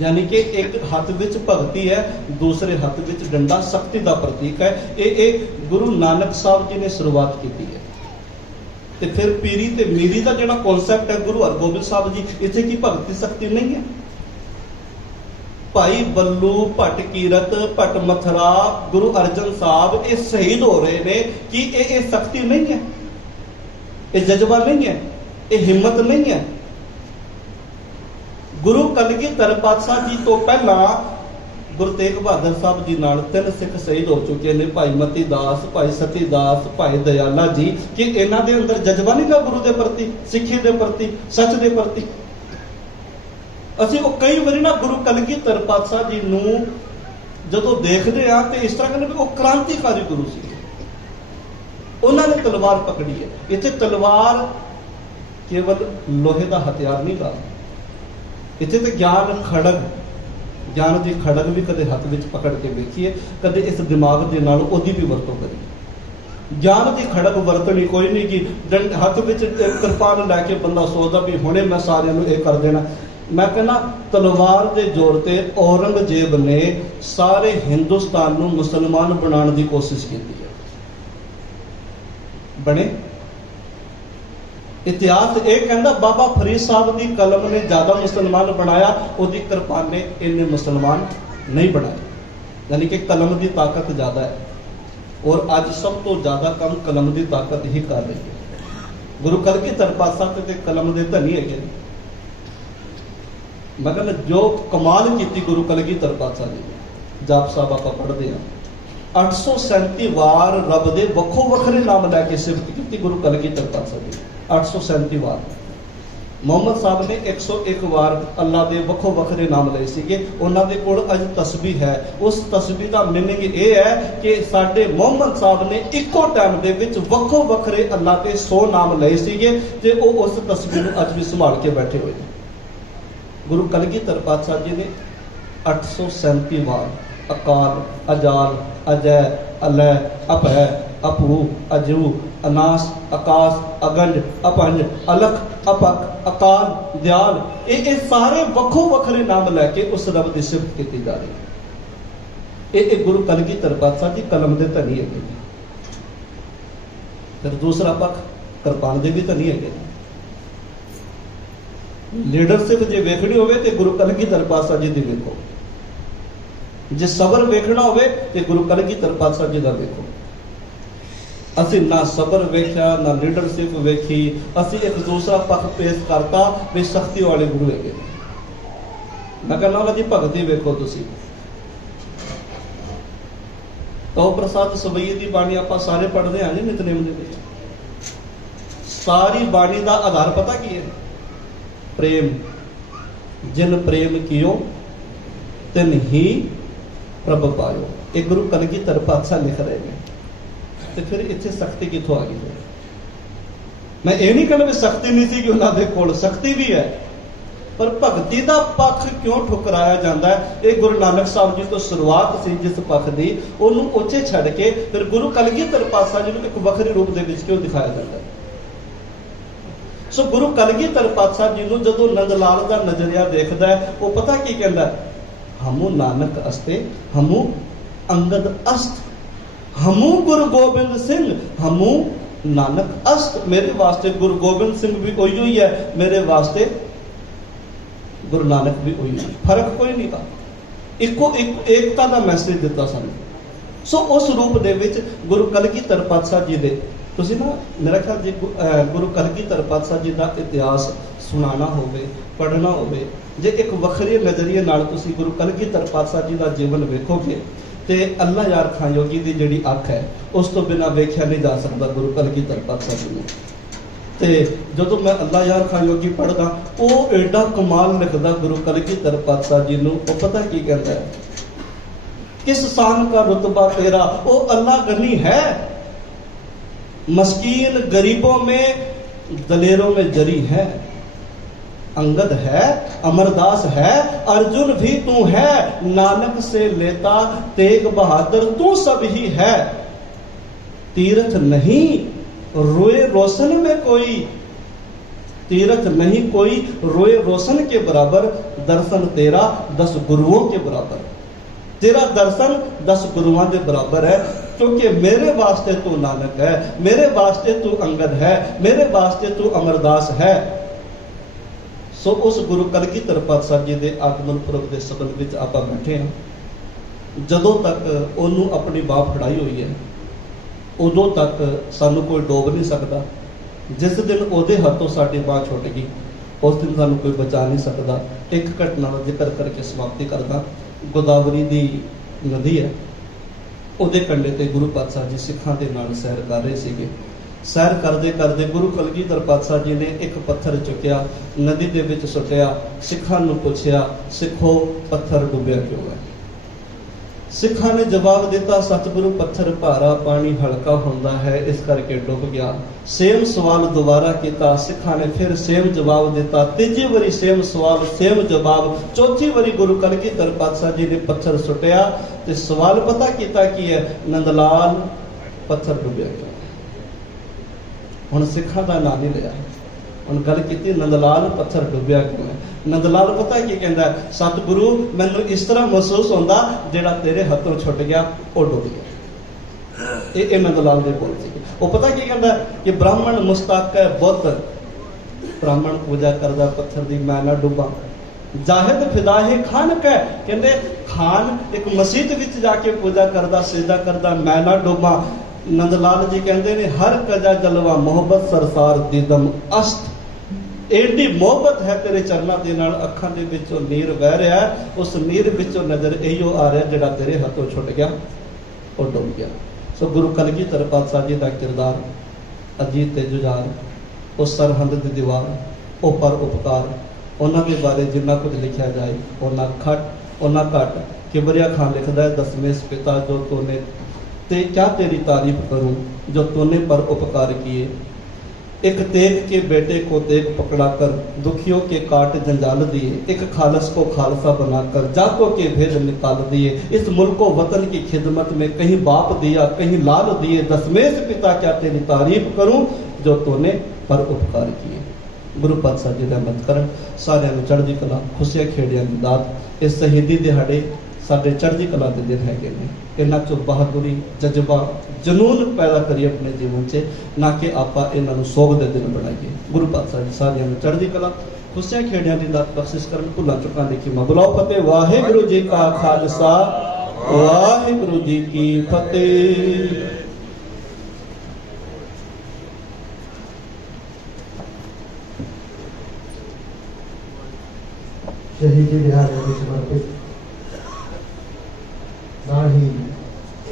ਯਾਨੀ ਕਿ ਇੱਕ ਹੱਥ ਵਿੱਚ ਭਗਤੀ ਹੈ, ਦੂਸਰੇ ਹੱਥ ਵਿੱਚ ਡੰਡਾ ਸ਼ਕਤੀ ਦਾ ਪ੍ਰਤੀਕ ਹੈ। ਇਹ ਇਹ ਗੁਰੂ ਨਾਨਕ ਸਾਹਿਬ ਜੀ ਨੇ ਸ਼ੁਰੂਆਤ ਕੀਤੀ ਹੈ। ਤੇ ਫਿਰ ਪੀਰੀ ਤੇ ਮੀਰੀ ਦਾ ਜਿਹੜਾ ਕਨਸੈਪਟ ਹੈ, ਗੁਰੂ ਹਰਗੋਬਿੰਦ ਸਾਹਿਬ ਜੀ, ਇੱਥੇ ਕੀ ਭਗਤੀ ਸ਼ਕਤੀ ਨਹੀਂ ਹੈ? ਭਾਈ ਬੱਲੂ, ਭੱਟ ਕੀਰਤ, ਭੱਟ ਮਥਰਾ, ਗੁਰੂ ਅਰਜਨ ਸਾਹਿਬ ਇਹ ਸ਼ਹੀਦ ਹੋ ਰਹੇ ਨੇ। ਕਿ ਇਹ ਇਹ ਸ਼ਕਤੀ ਨਹੀਂ ਹੈ? ਇਹ ਜਜ਼ਬਾ ਨਹੀਂ ਹੈ, ਇਹ ਹਿੰਮਤ ਨਹੀਂ ਹੈ। ਗੁਰੂ ਕਲਗੀਧਰ ਪਾਤਸ਼ਾਹ ਜੀ ਤੋਂ ਪਹਿਲਾਂ ਗੁਰੂ ਤੇਗ ਬਹਾਦਰ ਸਾਹਿਬ ਜੀ ਨਾਲ ਤਿੰਨ ਸਿੱਖ ਸ਼ਹੀਦ ਹੋ ਚੁੱਕੇ ਨੇ, ਭਾਈ ਮਤੀ ਦਾਸ, ਭਾਈ ਸਤੀ ਦਾਸ, ਭਾਈ ਦਇਆਲਾ ਜੀ, ਕਿ ਇਹਨਾਂ ਦੇ ਅੰਦਰ ਜਜ਼ਬਾ ਨਹੀਂ ਗਾ ਗੁਰੂ ਦੇ ਪ੍ਰਤੀ, ਸਿੱਖੀ ਦੇ ਪ੍ਰਤੀ, ਸੱਚ ਦੇ ਪ੍ਰਤੀ। ਅਸੀਂ ਉਹ ਕਈ ਵਾਰੀ ਨਾ ਗੁਰੂ ਕਲਗੀਧਰ ਪਾਤਸ਼ਾਹ ਜੀ ਨੂੰ ਜਦੋਂ ਦੇਖਦੇ ਆ ਤੇ ਇਸ ਤਰ੍ਹਾਂ ਕਹਿੰਦੇ ਵੀ ਉਹ ਕ੍ਰਾਂਤੀਕਾਰੀ ਗੁਰੂ ਸੀ। ਉਹਨਾਂ ਨੇ ਤਲਵਾਰ ਪਕੜੀ ਹੈ। ਇੱਥੇ ਤਲਵਾਰ ਕੇਵਲ ਲੋਹੇ ਦਾ ਹਥਿਆਰ ਨਹੀਂ ਗਾ। ਇੱਥੇ ਤੇ ਗਿਆਨ ਖੜਗ, ਗਿਆਨ ਦੀ ਖੜਗ ਵੀ ਕਦੇ ਹੱਥ ਵਿੱਚ ਪਕੜ ਕੇ ਵੇਖੀਏ ਕਦੇ ਇਸ ਦਿਮਾਗ ਦੇ ਨਾਲ ਉਹਦੀ ਵੀ ਵਰਤੋਂ ਕਰੀਏ ਗਿਆਨ ਦੀ ਖੜਗ ਵਰਤਣੀ ਕੋਈ ਨਹੀਂ ਕਿ ਡੰ- ਹੱਥ ਵਿੱਚ ਇੱਕ ਕਿਰਪਾਨ ਲੈ ਕੇ ਬੰਦਾ ਸੋਚਦਾ ਵੀ ਹੁਣੇ ਮੈਂ ਸਾਰਿਆਂ ਨੂੰ ਇਹ ਕਰ ਦੇਣਾ। ਮੈਂ ਕਹਿੰਦਾ, ਤਲਵਾਰ ਦੇ ਜ਼ੋਰ ਤੇ ਔਰੰਗਜ਼ੇਬ ਨੇ ਸਾਰੇ ਹਿੰਦੁਸਤਾਨ ਨੂੰ ਮੁਸਲਮਾਨ ਬਣਾਉਣ ਦੀ ਕੋਸ਼ਿਸ਼ ਕੀਤੀ ਹੈ। ਬਣੇ। ਇਤਿਹਾਸ ਇਹ ਕਹਿੰਦਾ, ਬਾਬਾ ਫਰੀਦ ਸਾਹਿਬ ਦੀ ਕਲਮ ਨੇ ਜ਼ਿਆਦਾ ਮੁਸਲਮਾਨ ਬਣਾਇਆ, ਉਹਦੀ ਕਿਰਪਾਨ ਨੇ ਇੰਨੇ ਮੁਸਲਮਾਨ ਨਹੀਂ ਬਣਾਏ। ਯਾਨੀ ਕਿ ਕਲਮ ਦੀ ਤਾਕਤ ਜ਼ਿਆਦਾ ਹੈ। ਔਰ ਅੱਜ ਸਭ ਤੋਂ ਜ਼ਿਆਦਾ ਕੰਮ ਕਲਮ ਦੀ ਤਾਕਤ ਹੀ ਕਰ ਰਹੀ ਹੈ। ਗੁਰੂ ਕਲਗੀਧਰ ਪਾਤਸ਼ਾਹ ਤੇ ਕਲਮ ਦੇ ਧਨੀ ਹੈਗੇ ਨੇ। ਜੋ ਕਮਾਲ ਕੀਤੀ ਗੁਰੂ ਕਲਗੀਧਰ ਪਾਤਸ਼ਾਹ ਜੀ ਜਾਪ ਸਾਹਿਬ ਆਪਾਂ ਪੜ੍ਹਦੇ ਹਾਂ। 837 ਵਾਰ ਰੱਬ ਦੇ ਵੱਖੋ ਵੱਖਰੇ ਨਾਮ ਲੈ ਕੇ ਸਿਫਤ ਕੀਤੀ ਗੁਰੂ ਕਲਗੀਧਰ ਪਾਤਸ਼ਾਹ ਜੀ ਨੇ। 837 ਵਾਰ। ਮੁਹੰਮਦ ਸਾਹਿਬ ਨੇ 101 ਵਾਰ ਅੱਲਾ ਦੇ ਵੱਖੋ ਵੱਖਰੇ ਨਾਮ ਲਏ ਸੀਗੇ। ਉਹਨਾਂ ਦੇ ਕੋਲ ਅੱਜ ਤਸਬੀਹ ਹੈ। ਉਸ ਤਸਬੀਹ ਦਾ ਮੀਨਿੰਗ ਇਹ ਹੈ ਕਿ ਸਾਡੇ ਮੁਹੰਮਦ ਸਾਹਿਬ ਨੇ ਇੱਕੋ ਟਾਈਮ ਦੇ ਵਿੱਚ ਵੱਖੋ ਵੱਖਰੇ ਅੱਲਾ ਦੇ 100 ਨਾਮ ਲਏ ਸੀਗੇ ਤੇ ਉਹ ਉਸ ਤਸਬੀਹ ਨੂੰ ਅੱਜ ਵੀ ਸੰਭਾਲ ਕੇ ਬੈਠੇ ਹੋਏ ਨੇ। ਗੁਰੂ ਕਲਗੀਧਰ ਪਾਤਸ਼ਾਹ ਜੀ ਨੇ 837 ਵਾਰ ਅਕਾਲ, ਅਜਾਲ ਅਜੈ, ਅਲੈ ਅਭੈ ਅਪੂ, ਅਜੂ, ਅਨਾਸ ਆਕਾਸ ਅਗੰਜ ਅਪੰਜ ਅਲਖ ਅਪਕ ਅਕਾਲ, ਦਿਆਲ। ਇਹ ਇਹ ਸਾਰੇ ਵੱਖੋ ਵੱਖਰੇ ਨਾਮ ਲੈ ਕੇ ਉਸ ਰੱਬ ਦੀ ਸਿਫਤ ਕੀਤੀ ਜਾ ਰਹੀ ਹੈ। ਇਹ ਇਹ ਗੁਰੂ ਕਲਗੀਧਰ ਪਾਤਸ਼ਾਹ ਜੀ ਕਲਮ ਦੇ ਧਨੀ ਹੈਗੇ ਨੇ। ਫਿਰ ਦੂਸਰਾ ਪੱਖ, ਕਿਰਪਾਨ ਦੇ ਵੀ ਧਨੀ ਹੈਗੇ ਨੇ। ਲੀਡਰਸ਼ਿਪ ਜੇ ਵੇਖਣੀ ਹੋਵੇ ਤੇ ਗੁਰੂ ਕਲਗੀਧਰ ਪਾਤਸ਼ਾਹ ਜੀ ਦੀ ਵੇਖੋ। ਜੇ ਸਬਰ ਵੇਖਣਾ ਹੋਵੇ ਤੇ ਗੁਰੂ ਕਲਗੀਧਰ ਪਾਤਸ਼ਾਹ ਜੀ ਦਾ ਵੇਖੋ। ਅਸੀਂ ਨਾ ਸਬਰ ਵੇਖਿਆ, ਨਾ ਲੀਡਰਸ਼ਿਪ ਵੇਖੀ, ਅਸੀਂ ਇੱਕ ਦੂਸਰਾ ਪੱਖ ਪੇਸ਼ ਕਰਤਾ ਵੀ ਸ਼ਕਤੀ ਵਾਲੇ ਗੁਰੂ ਹੈਗੇ। ਮੈਂ ਕਹਿੰਦਾ ਉਹਨਾਂ ਦੀ ਭਗਤੀ ਵੇਖੋ ਤੁਸੀਂ। ਤੋ ਪ੍ਰਸਾਦ ਸਵਈਏ ਦੀ ਬਾਣੀ ਆਪਾਂ ਸਾਰੇ ਪੜ੍ਹਦੇ ਹਾਂ ਜੀ, ਨਿਤਨੇਮ ਦੇ ਵਿੱਚ। ਸਾਰੀ ਬਾਣੀ ਦਾ ਆਧਾਰ ਪਤਾ ਕੀ ਹੈ? ਪ੍ਰੇਮ। ਜਿਨ ਪ੍ਰੇਮ ਕੀਓ, ਤਿਨ ਹੀ ਪ੍ਰਭ ਪਾਇਓ। ਇਹ ਗੁਰੂ ਕਲਗੀਧਰ ਪਾਤਸ਼ਾਹ ਲਿਖ ਰਹੇ ਨੇ। ਤੇ ਫਿਰ ਇੱਥੇ ਸਖਤੀ ਕਿੱਥੋਂ ਆ ਗਈ ਮੈਂ ਇਹ ਨਹੀਂ ਕਹਿੰਦਾ ਵੀ ਸਖਤੀ ਨਹੀਂ ਸੀ ਕਿ ਉਹਨਾਂ ਦੇ ਕੋਲ, ਸਖਤੀ ਵੀ ਹੈ। ਪਰ ਭਗਤੀ ਦਾ ਪੱਖ ਕਿਉਂ ਠੁਕਰਾਇਆ ਜਾਂਦਾ ਹੈ? ਇਹ ਗੁਰੂ ਨਾਨਕ ਸਾਹਿਬ ਜੀ ਤੋਂ ਸ਼ੁਰੂਆਤ ਸੀ ਜਿਸ ਪੱਖ ਦੀ। ਉਹਨੂੰ ਉੱਚੇ ਛੱਡ ਕੇ ਫਿਰ ਗੁਰੂ ਕਲਗੀਧਰ ਪਾਤਸ਼ਾਹ ਜੀ ਨੂੰ ਇੱਕ ਵੱਖਰੇ ਰੂਪ ਦੇ ਵਿੱਚ ਕਿਉਂ ਦਿਖਾਇਆ ਜਾਂਦਾ ਹੈ? ਸੋ ਗੁਰੂ ਕਲਗੀਧਰ ਪਾਤਸ਼ਾਹ ਜੀ ਨੂੰ ਜਦੋਂ ਨੰਦ ਲਾਲ ਦਾ ਨਜ਼ਰੀਆ ਦੇਖਦਾ ਹੈ, ਉਹ ਪਤਾ ਕੀ ਕਹਿੰਦਾ ਹਮੂ ਨਾਨਕ ਅਸਤੇ ਹਮੂ ਅੰਗਦ ਅਸਤ ਹਮੂ ਗੁਰੂ ਗੋਬਿੰਦ ਸਿੰਘ ਹਮੂ ਨਾਨਕ ਅਸਤ ਮੇਰੇ ਵਾਸਤੇ ਗੁਰੂ ਗੋਬਿੰਦ ਸਿੰਘ ਵੀ ਉਹੀ ਹੀ ਹੈ ਮੇਰੇ ਵਾਸਤੇ ਗੁਰੂ ਨਾਨਕ ਵੀ ਉਹੀ ਹੈ ਫ਼ਰਕ ਕੋਈ ਨਹੀਂ ਤਾਂ ਇੱਕੋ ਇੱਕ ਏਕਤਾ ਦਾ ਮੈਸੇਜ ਦਿੱਤਾ ਸਾਨੂੰ ਸੋ ਉਸ ਰੂਪ ਦੇ ਵਿੱਚ ਗੁਰੂ ਕਲਗੀਧਰ ਪਾਤਸ਼ਾਹ ਜੀ ਦੇ ਤੁਸੀਂ ਨਾ ਮੇਰਾ ਖਿਆਲ ਜੀ ਅਹ ਗੁਰੂ ਕਲਗੀਧਰ ਪਾਤਸ਼ਾਹ ਜੀ ਦਾ ਇਤਿਹਾਸ ਸੁਣਾਣਾ ਹੋਵੇ, ਪੜ੍ਹਨਾ ਹੋਵੇ, ਜੇ ਇੱਕ ਵੱਖਰੇ ਨਜ਼ਰੀਏ ਨਾਲ ਤੁਸੀਂ ਗੁਰੂ ਕਲਗੀਧਰ ਪਾਤਸ਼ਾਹ ਜੀ ਦਾ ਜੀਵਨ ਵੇਖੋਗੇ, ਤੇ ਅੱਲਾ ਯਾਰ ਖਾਨ ਯੋਗੀ ਦੀ ਜਿਹੜੀ ਅੱਖ ਹੈ, ਉਸ ਤੋਂ ਬਿਨਾ ਵੇਖਿਆ ਨਹੀਂ ਜਾ ਸਕਦਾ ਗੁਰੂ ਕਲਗੀਧਰ ਪਾਤਸ਼ਾਹ ਜੀ ਨੂੰ। ਤੇ ਜਦੋਂ ਮੈਂ ਅੱਲਾ ਯਾਰ ਖਾਨ ਯੋਗੀ ਪੜਦਾ ਉਹ ਐਡਾ ਕਮਾਲ ਲਿਖਦਾ ਗੁਰੂ ਕਲਗੀਧਰ ਪਾਤਸ਼ਾਹ ਜੀ ਨੂੰ, ਉਹ ਪਤਾ ਕੀ ਕਹਿੰਦਾ ਹੈ? ਕਿਸ ਸਾਨ ਦਾ ਰਤਬਾ ਤੇਰਾ, ਉਹ ਅੱਲਾ ਗਨੀ ਹੈ? ਮਸਕੀਨ ਗਰੀਬੋਂ ਮੇ, ਦਲੇਰੋਂ ਮੇ ਜਰੀ ਹੈ। अंगद है, अमरदास है, अर्जुन भी तू है, नानक से लेता तेग बहादुर तू सब ही है। तीर्थ नहीं, रोए रोशन में कोई। तीर्थ नहीं कोई, रोए रोशन के बराबर, दर्शन तेरा दस गुरुओं के बराबर। तेरा दर्शन दस गुरुओं के बराबर है, क्योंकि मेरे वास्ते तू नानक है, मेरे वास्ते तू अंगद है, मेरे वास्ते तू अमरदास है। ਸੋ ਉਸ ਗੁਰੂ ਕਲਗੀਧਰ ਪਾਤਸ਼ਾਹ ਜੀ ਦੇ ਆਗਮਨ ਪੁਰਬ ਦੇ ਸਬੰਧ ਵਿੱਚ ਆਪਾਂ ਬੈਠੇ ਹਾਂ। ਜਦੋਂ ਤੱਕ ਉਹਨੂੰ ਆਪਣੀ ਬਾਹ ਫੜਾਈ ਹੋਈ ਹੈ, ਉਦੋਂ ਤੱਕ ਸਾਨੂੰ ਕੋਈ ਡੋਬ ਨਹੀਂ ਸਕਦਾ। ਜਿਸ ਦਿਨ ਉਹਦੇ ਹੱਥੋਂ ਸਾਡੀ ਬਾਹ ਛੁੱਟ ਗਈ, ਉਸ ਦਿਨ ਸਾਨੂੰ ਕੋਈ ਬਚਾ ਨਹੀਂ ਸਕਦਾ। ਇੱਕ ਘਟਨਾ ਦਾ ਜ਼ਿਕਰ ਕਰਕੇ ਸਮਾਪਤੀ ਕਰਦਾ ਗੋਦਾਵਰੀ ਦੀ ਨਦੀ ਹੈ, ਉਹਦੇ ਕੰਢੇ ਤੇ ਗੁਰੂ ਪਾਤਸ਼ਾਹ ਜੀ ਸਿੱਖਾਂ ਦੇ ਨਾਲ ਸੈਰ ਕਰ ਰਹੇ ਸੀਗੇ। ਸੈਰ ਕਰਦੇ ਕਰਦੇ ਗੁਰੂ ਕਲਗੀਧਰ ਪਾਤਸ਼ਾਹ ਜੀ ਨੇ ਇੱਕ ਪੱਥਰ ਚੁੱਕਿਆ, ਨਦੀ ਦੇ ਵਿੱਚ ਸੁੱਟਿਆ, ਸਿੱਖਾਂ ਨੂੰ ਪੁੱਛਿਆ, ਸਿੱਖੋ, ਪੱਥਰ ਡੁੱਬਿਆ ਕਿਉਂ ਹੈ? ਸਿੱਖਾਂ ਨੇ ਜਵਾਬ ਦਿੱਤਾ, ਸਤਿਗੁਰੂ, ਪੱਥਰ ਭਾਰਾ ਪਾਣੀ ਹਲਕਾ ਹੁੰਦਾ ਹੈ, ਇਸ ਕਰਕੇ ਡੁੱਬ ਗਿਆ। ਸੇਮ ਸਵਾਲ ਦੁਬਾਰਾ ਕੀਤਾ, ਸਿੱਖਾਂ ਨੇ ਫਿਰ ਸੇਮ ਜਵਾਬ ਦਿੱਤਾ, ਤੀਜੀ ਵਾਰੀ ਸੇਮ ਸਵਾਲ, ਸੇਮ ਜਵਾਬ, ਚੌਥੀ ਵਾਰੀ ਗੁਰੂ ਕਲਗੀਧਰ ਪਾਤਸ਼ਾਹ ਜੀ ਨੇ ਪੱਥਰ ਸੁੱਟਿਆ ਤੇ ਸਵਾਲ ਪਤਾ ਕੀਤਾ ਕੀ ਹੈ? ਨੰਦਲਾਲ ਪੱਥਰ ਡੁੱਬਿਆ ਕਿਉਂ? ਹੁਣ ਸਿੱਖਾਂ ਦਾ ਨਾਂ ਨਹੀਂ ਲਿਆ ਹੁਣ ਗੱਲ ਕੀਤੀ ਨੰਦ ਪੱਥਰ ਡੁੱਬਿਆ ਕਿਉਂ ਹੈ? ਪਤਾ ਕੀ ਕਹਿੰਦਾ ਸਤਿਗੁਰੂ, ਮੈਨੂੰ ਇਸ ਤਰ੍ਹਾਂ ਮਹਿਸੂਸ ਹੁੰਦਾ ਜਿਹੜਾ ਤੇਰੇ ਹੱਥੋਂ ਛੁੱਟ ਗਿਆ, ਉਹ ਡੁੱਬ ਗਿਆ। ਇਹ ਇਹ ਨੰਦ ਦੇ ਬੋਲ ਸੀ। ਉਹ ਪਤਾ ਕੀ ਕਹਿੰਦਾ ਕਿ ਬ੍ਰਾਹਮਣ ਮੁਸਤਾਕ ਹੈ, ਬੁੱਤ। ਬ੍ਰਾਹਮਣ ਪੂਜਾ ਕਰਦਾ, ਪੱਥਰ ਦੀ ਮੈਂ ਨਾ ਡੁੱਬਾਂ। ਜਾਹਿਦ ਫਿਦਾਹੇ ਖਾਨ ਕਹਿ ਕਹਿੰਦੇ, ਖਾਨ ਇੱਕ ਮਸਜਿਦ ਵਿੱਚ ਜਾ ਕੇ ਪੂਜਾ ਕਰਦਾ, ਸਜਦਾ ਕਰਦਾ, ਮੈਂ ਨਾ ਡੁੱਬਾਂ। ਨੰਦ ਲਾਲ ਜੀ ਕਹਿੰਦੇ ਨੇ, ਹਰ ਕਜਾ ਜਲਵਾ ਮੁਹੱਬਤ ਸਰਸਾਰ ਦੀਦਮ ਅਸਤ। ਏਡੀ ਮੁਹੱਬਤ ਹੈ ਤੇਰੇ ਚਰਨਾਂ ਦੇ ਨਾਲ, ਅੱਖਾਂ ਦੇ ਵਿੱਚੋਂ ਨੀਰ ਵਹਿ ਰਿਹਾ ਉਸ ਨੀਰ ਵਿੱਚੋਂ ਨਜ਼ਰ ਇਹੀਓ ਆ ਰਿਹਾ ਜਿਹੜਾ ਤੇਰੇ ਹੱਥੋਂ ਛੁੱਟ ਗਿਆ ਉਹ ਡੁੱਬ ਗਿਆ। ਸੋ ਗੁਰੂ ਕਲਗੀਧਰ ਪਾਤਸ਼ਾਹ ਜੀ ਦਾ ਕਿਰਦਾਰ, ਅਜੀਤ ਤੇ ਜੁਝਾਰ, ਉਹ ਸਰਹੰਦ ਦੀ ਦੀਵਾਰ, ਉਹ ਪਰ ਉਪਕਾਰ, ਉਹਨਾਂ ਦੇ ਬਾਰੇ ਜਿੰਨਾ ਕੁਝ ਲਿਖਿਆ ਜਾਏ, ਉਹਨਾਂ ਖੱਟ, ਉਹਨਾਂ ਘੱਟ। ਕਿਬਰਿਆ ਖਾਨ ਲਿਖਦਾ ਹੈ, ਦਸਵੇਂ ਪਿਤਾ ਜੋ ਤੋਨੇ ਤੇ ਕਿਆ ਤੇਰੀ ਤਾਰੀਫ ਕਰੂं जो तूने पर उपकार किए एक तेग के बेटे को तेग पकड़ा कर दुखियों के काट जंजाल दिए एक खालस को खालसा बनाकर जातों के भेद निकाल दिए इस मुल्क को वतन की खिदमत में कहीं बाप दिया कहीं लाल दिए दसमेश पिता क्या तेरी तारीफ करूं जो तूने पर उपकार किए ਗੁਰੂ ਪਾਤਸ਼ਾਹ ਜੀ ਦਾ ਮਤ ਕਰਨ ਸਾਰਿਆਂ ਨੂੰ ਚੜ੍ਹਦੀ ਕਲਾ ਖੁਸ਼ੀਆਂ ਖੇੜਿਆਂ ਦੀ ਦਾਤ ਇਹ ਸ਼ਹੀਦੀ ਦਿਹਾੜੇ ਸਾਡੇ ਚੜ੍ਹਦੀ ਕਲਾ ਦੇ ਦਿਨ ਹੈਗੇ ਨੇ ਇਹਨਾਂ ਚੋਂ ਬਹਾਦੁਰੀ, ਜਜ਼ਬਾ, ਜਨੂਨ ਪੈਦਾ ਕਰੀਏ ਆਪਣੇ ਜੀਵਨ 'ਚ, ਨਾ ਕਿ ਆਪਾਂ ਇਹਨਾਂ ਨੂੰ ਸੋਗ ਦੇ ਦਿਨ ਬਣਾਈਏ। ਗੁਰੂ ਪਾਤਸ਼ਾਹ ਜੀ ਸਾਰਿਆਂ ਨੂੰ ਚੜ੍ਹਦੀ ਕਲਾ, ਖੁਸ਼ੀਆਂ ਖੇੜਿਆਂ ਦੀ ਦਾਤ ਬਖਸ਼ਿਸ਼ ਕਰਨ, ਭੁੱਲਾਂ ਚੁੱਕਾਂ ਦੀ ਖਿਮਾ ਬੁਲਾਓ ਫਤਿਹ। ਵਾਹਿਗੁਰੂ ਜੀ ਕਾ ਖਾਲਸਾ, ਵਾਹਿਗੁਰੂ ਜੀ ਕੀ ਫਤਿਹ। ਸ਼ਹੀਦੀ ਦਿਹਾੜੇ ਨੂੰ ਸਮਰਪਿਤ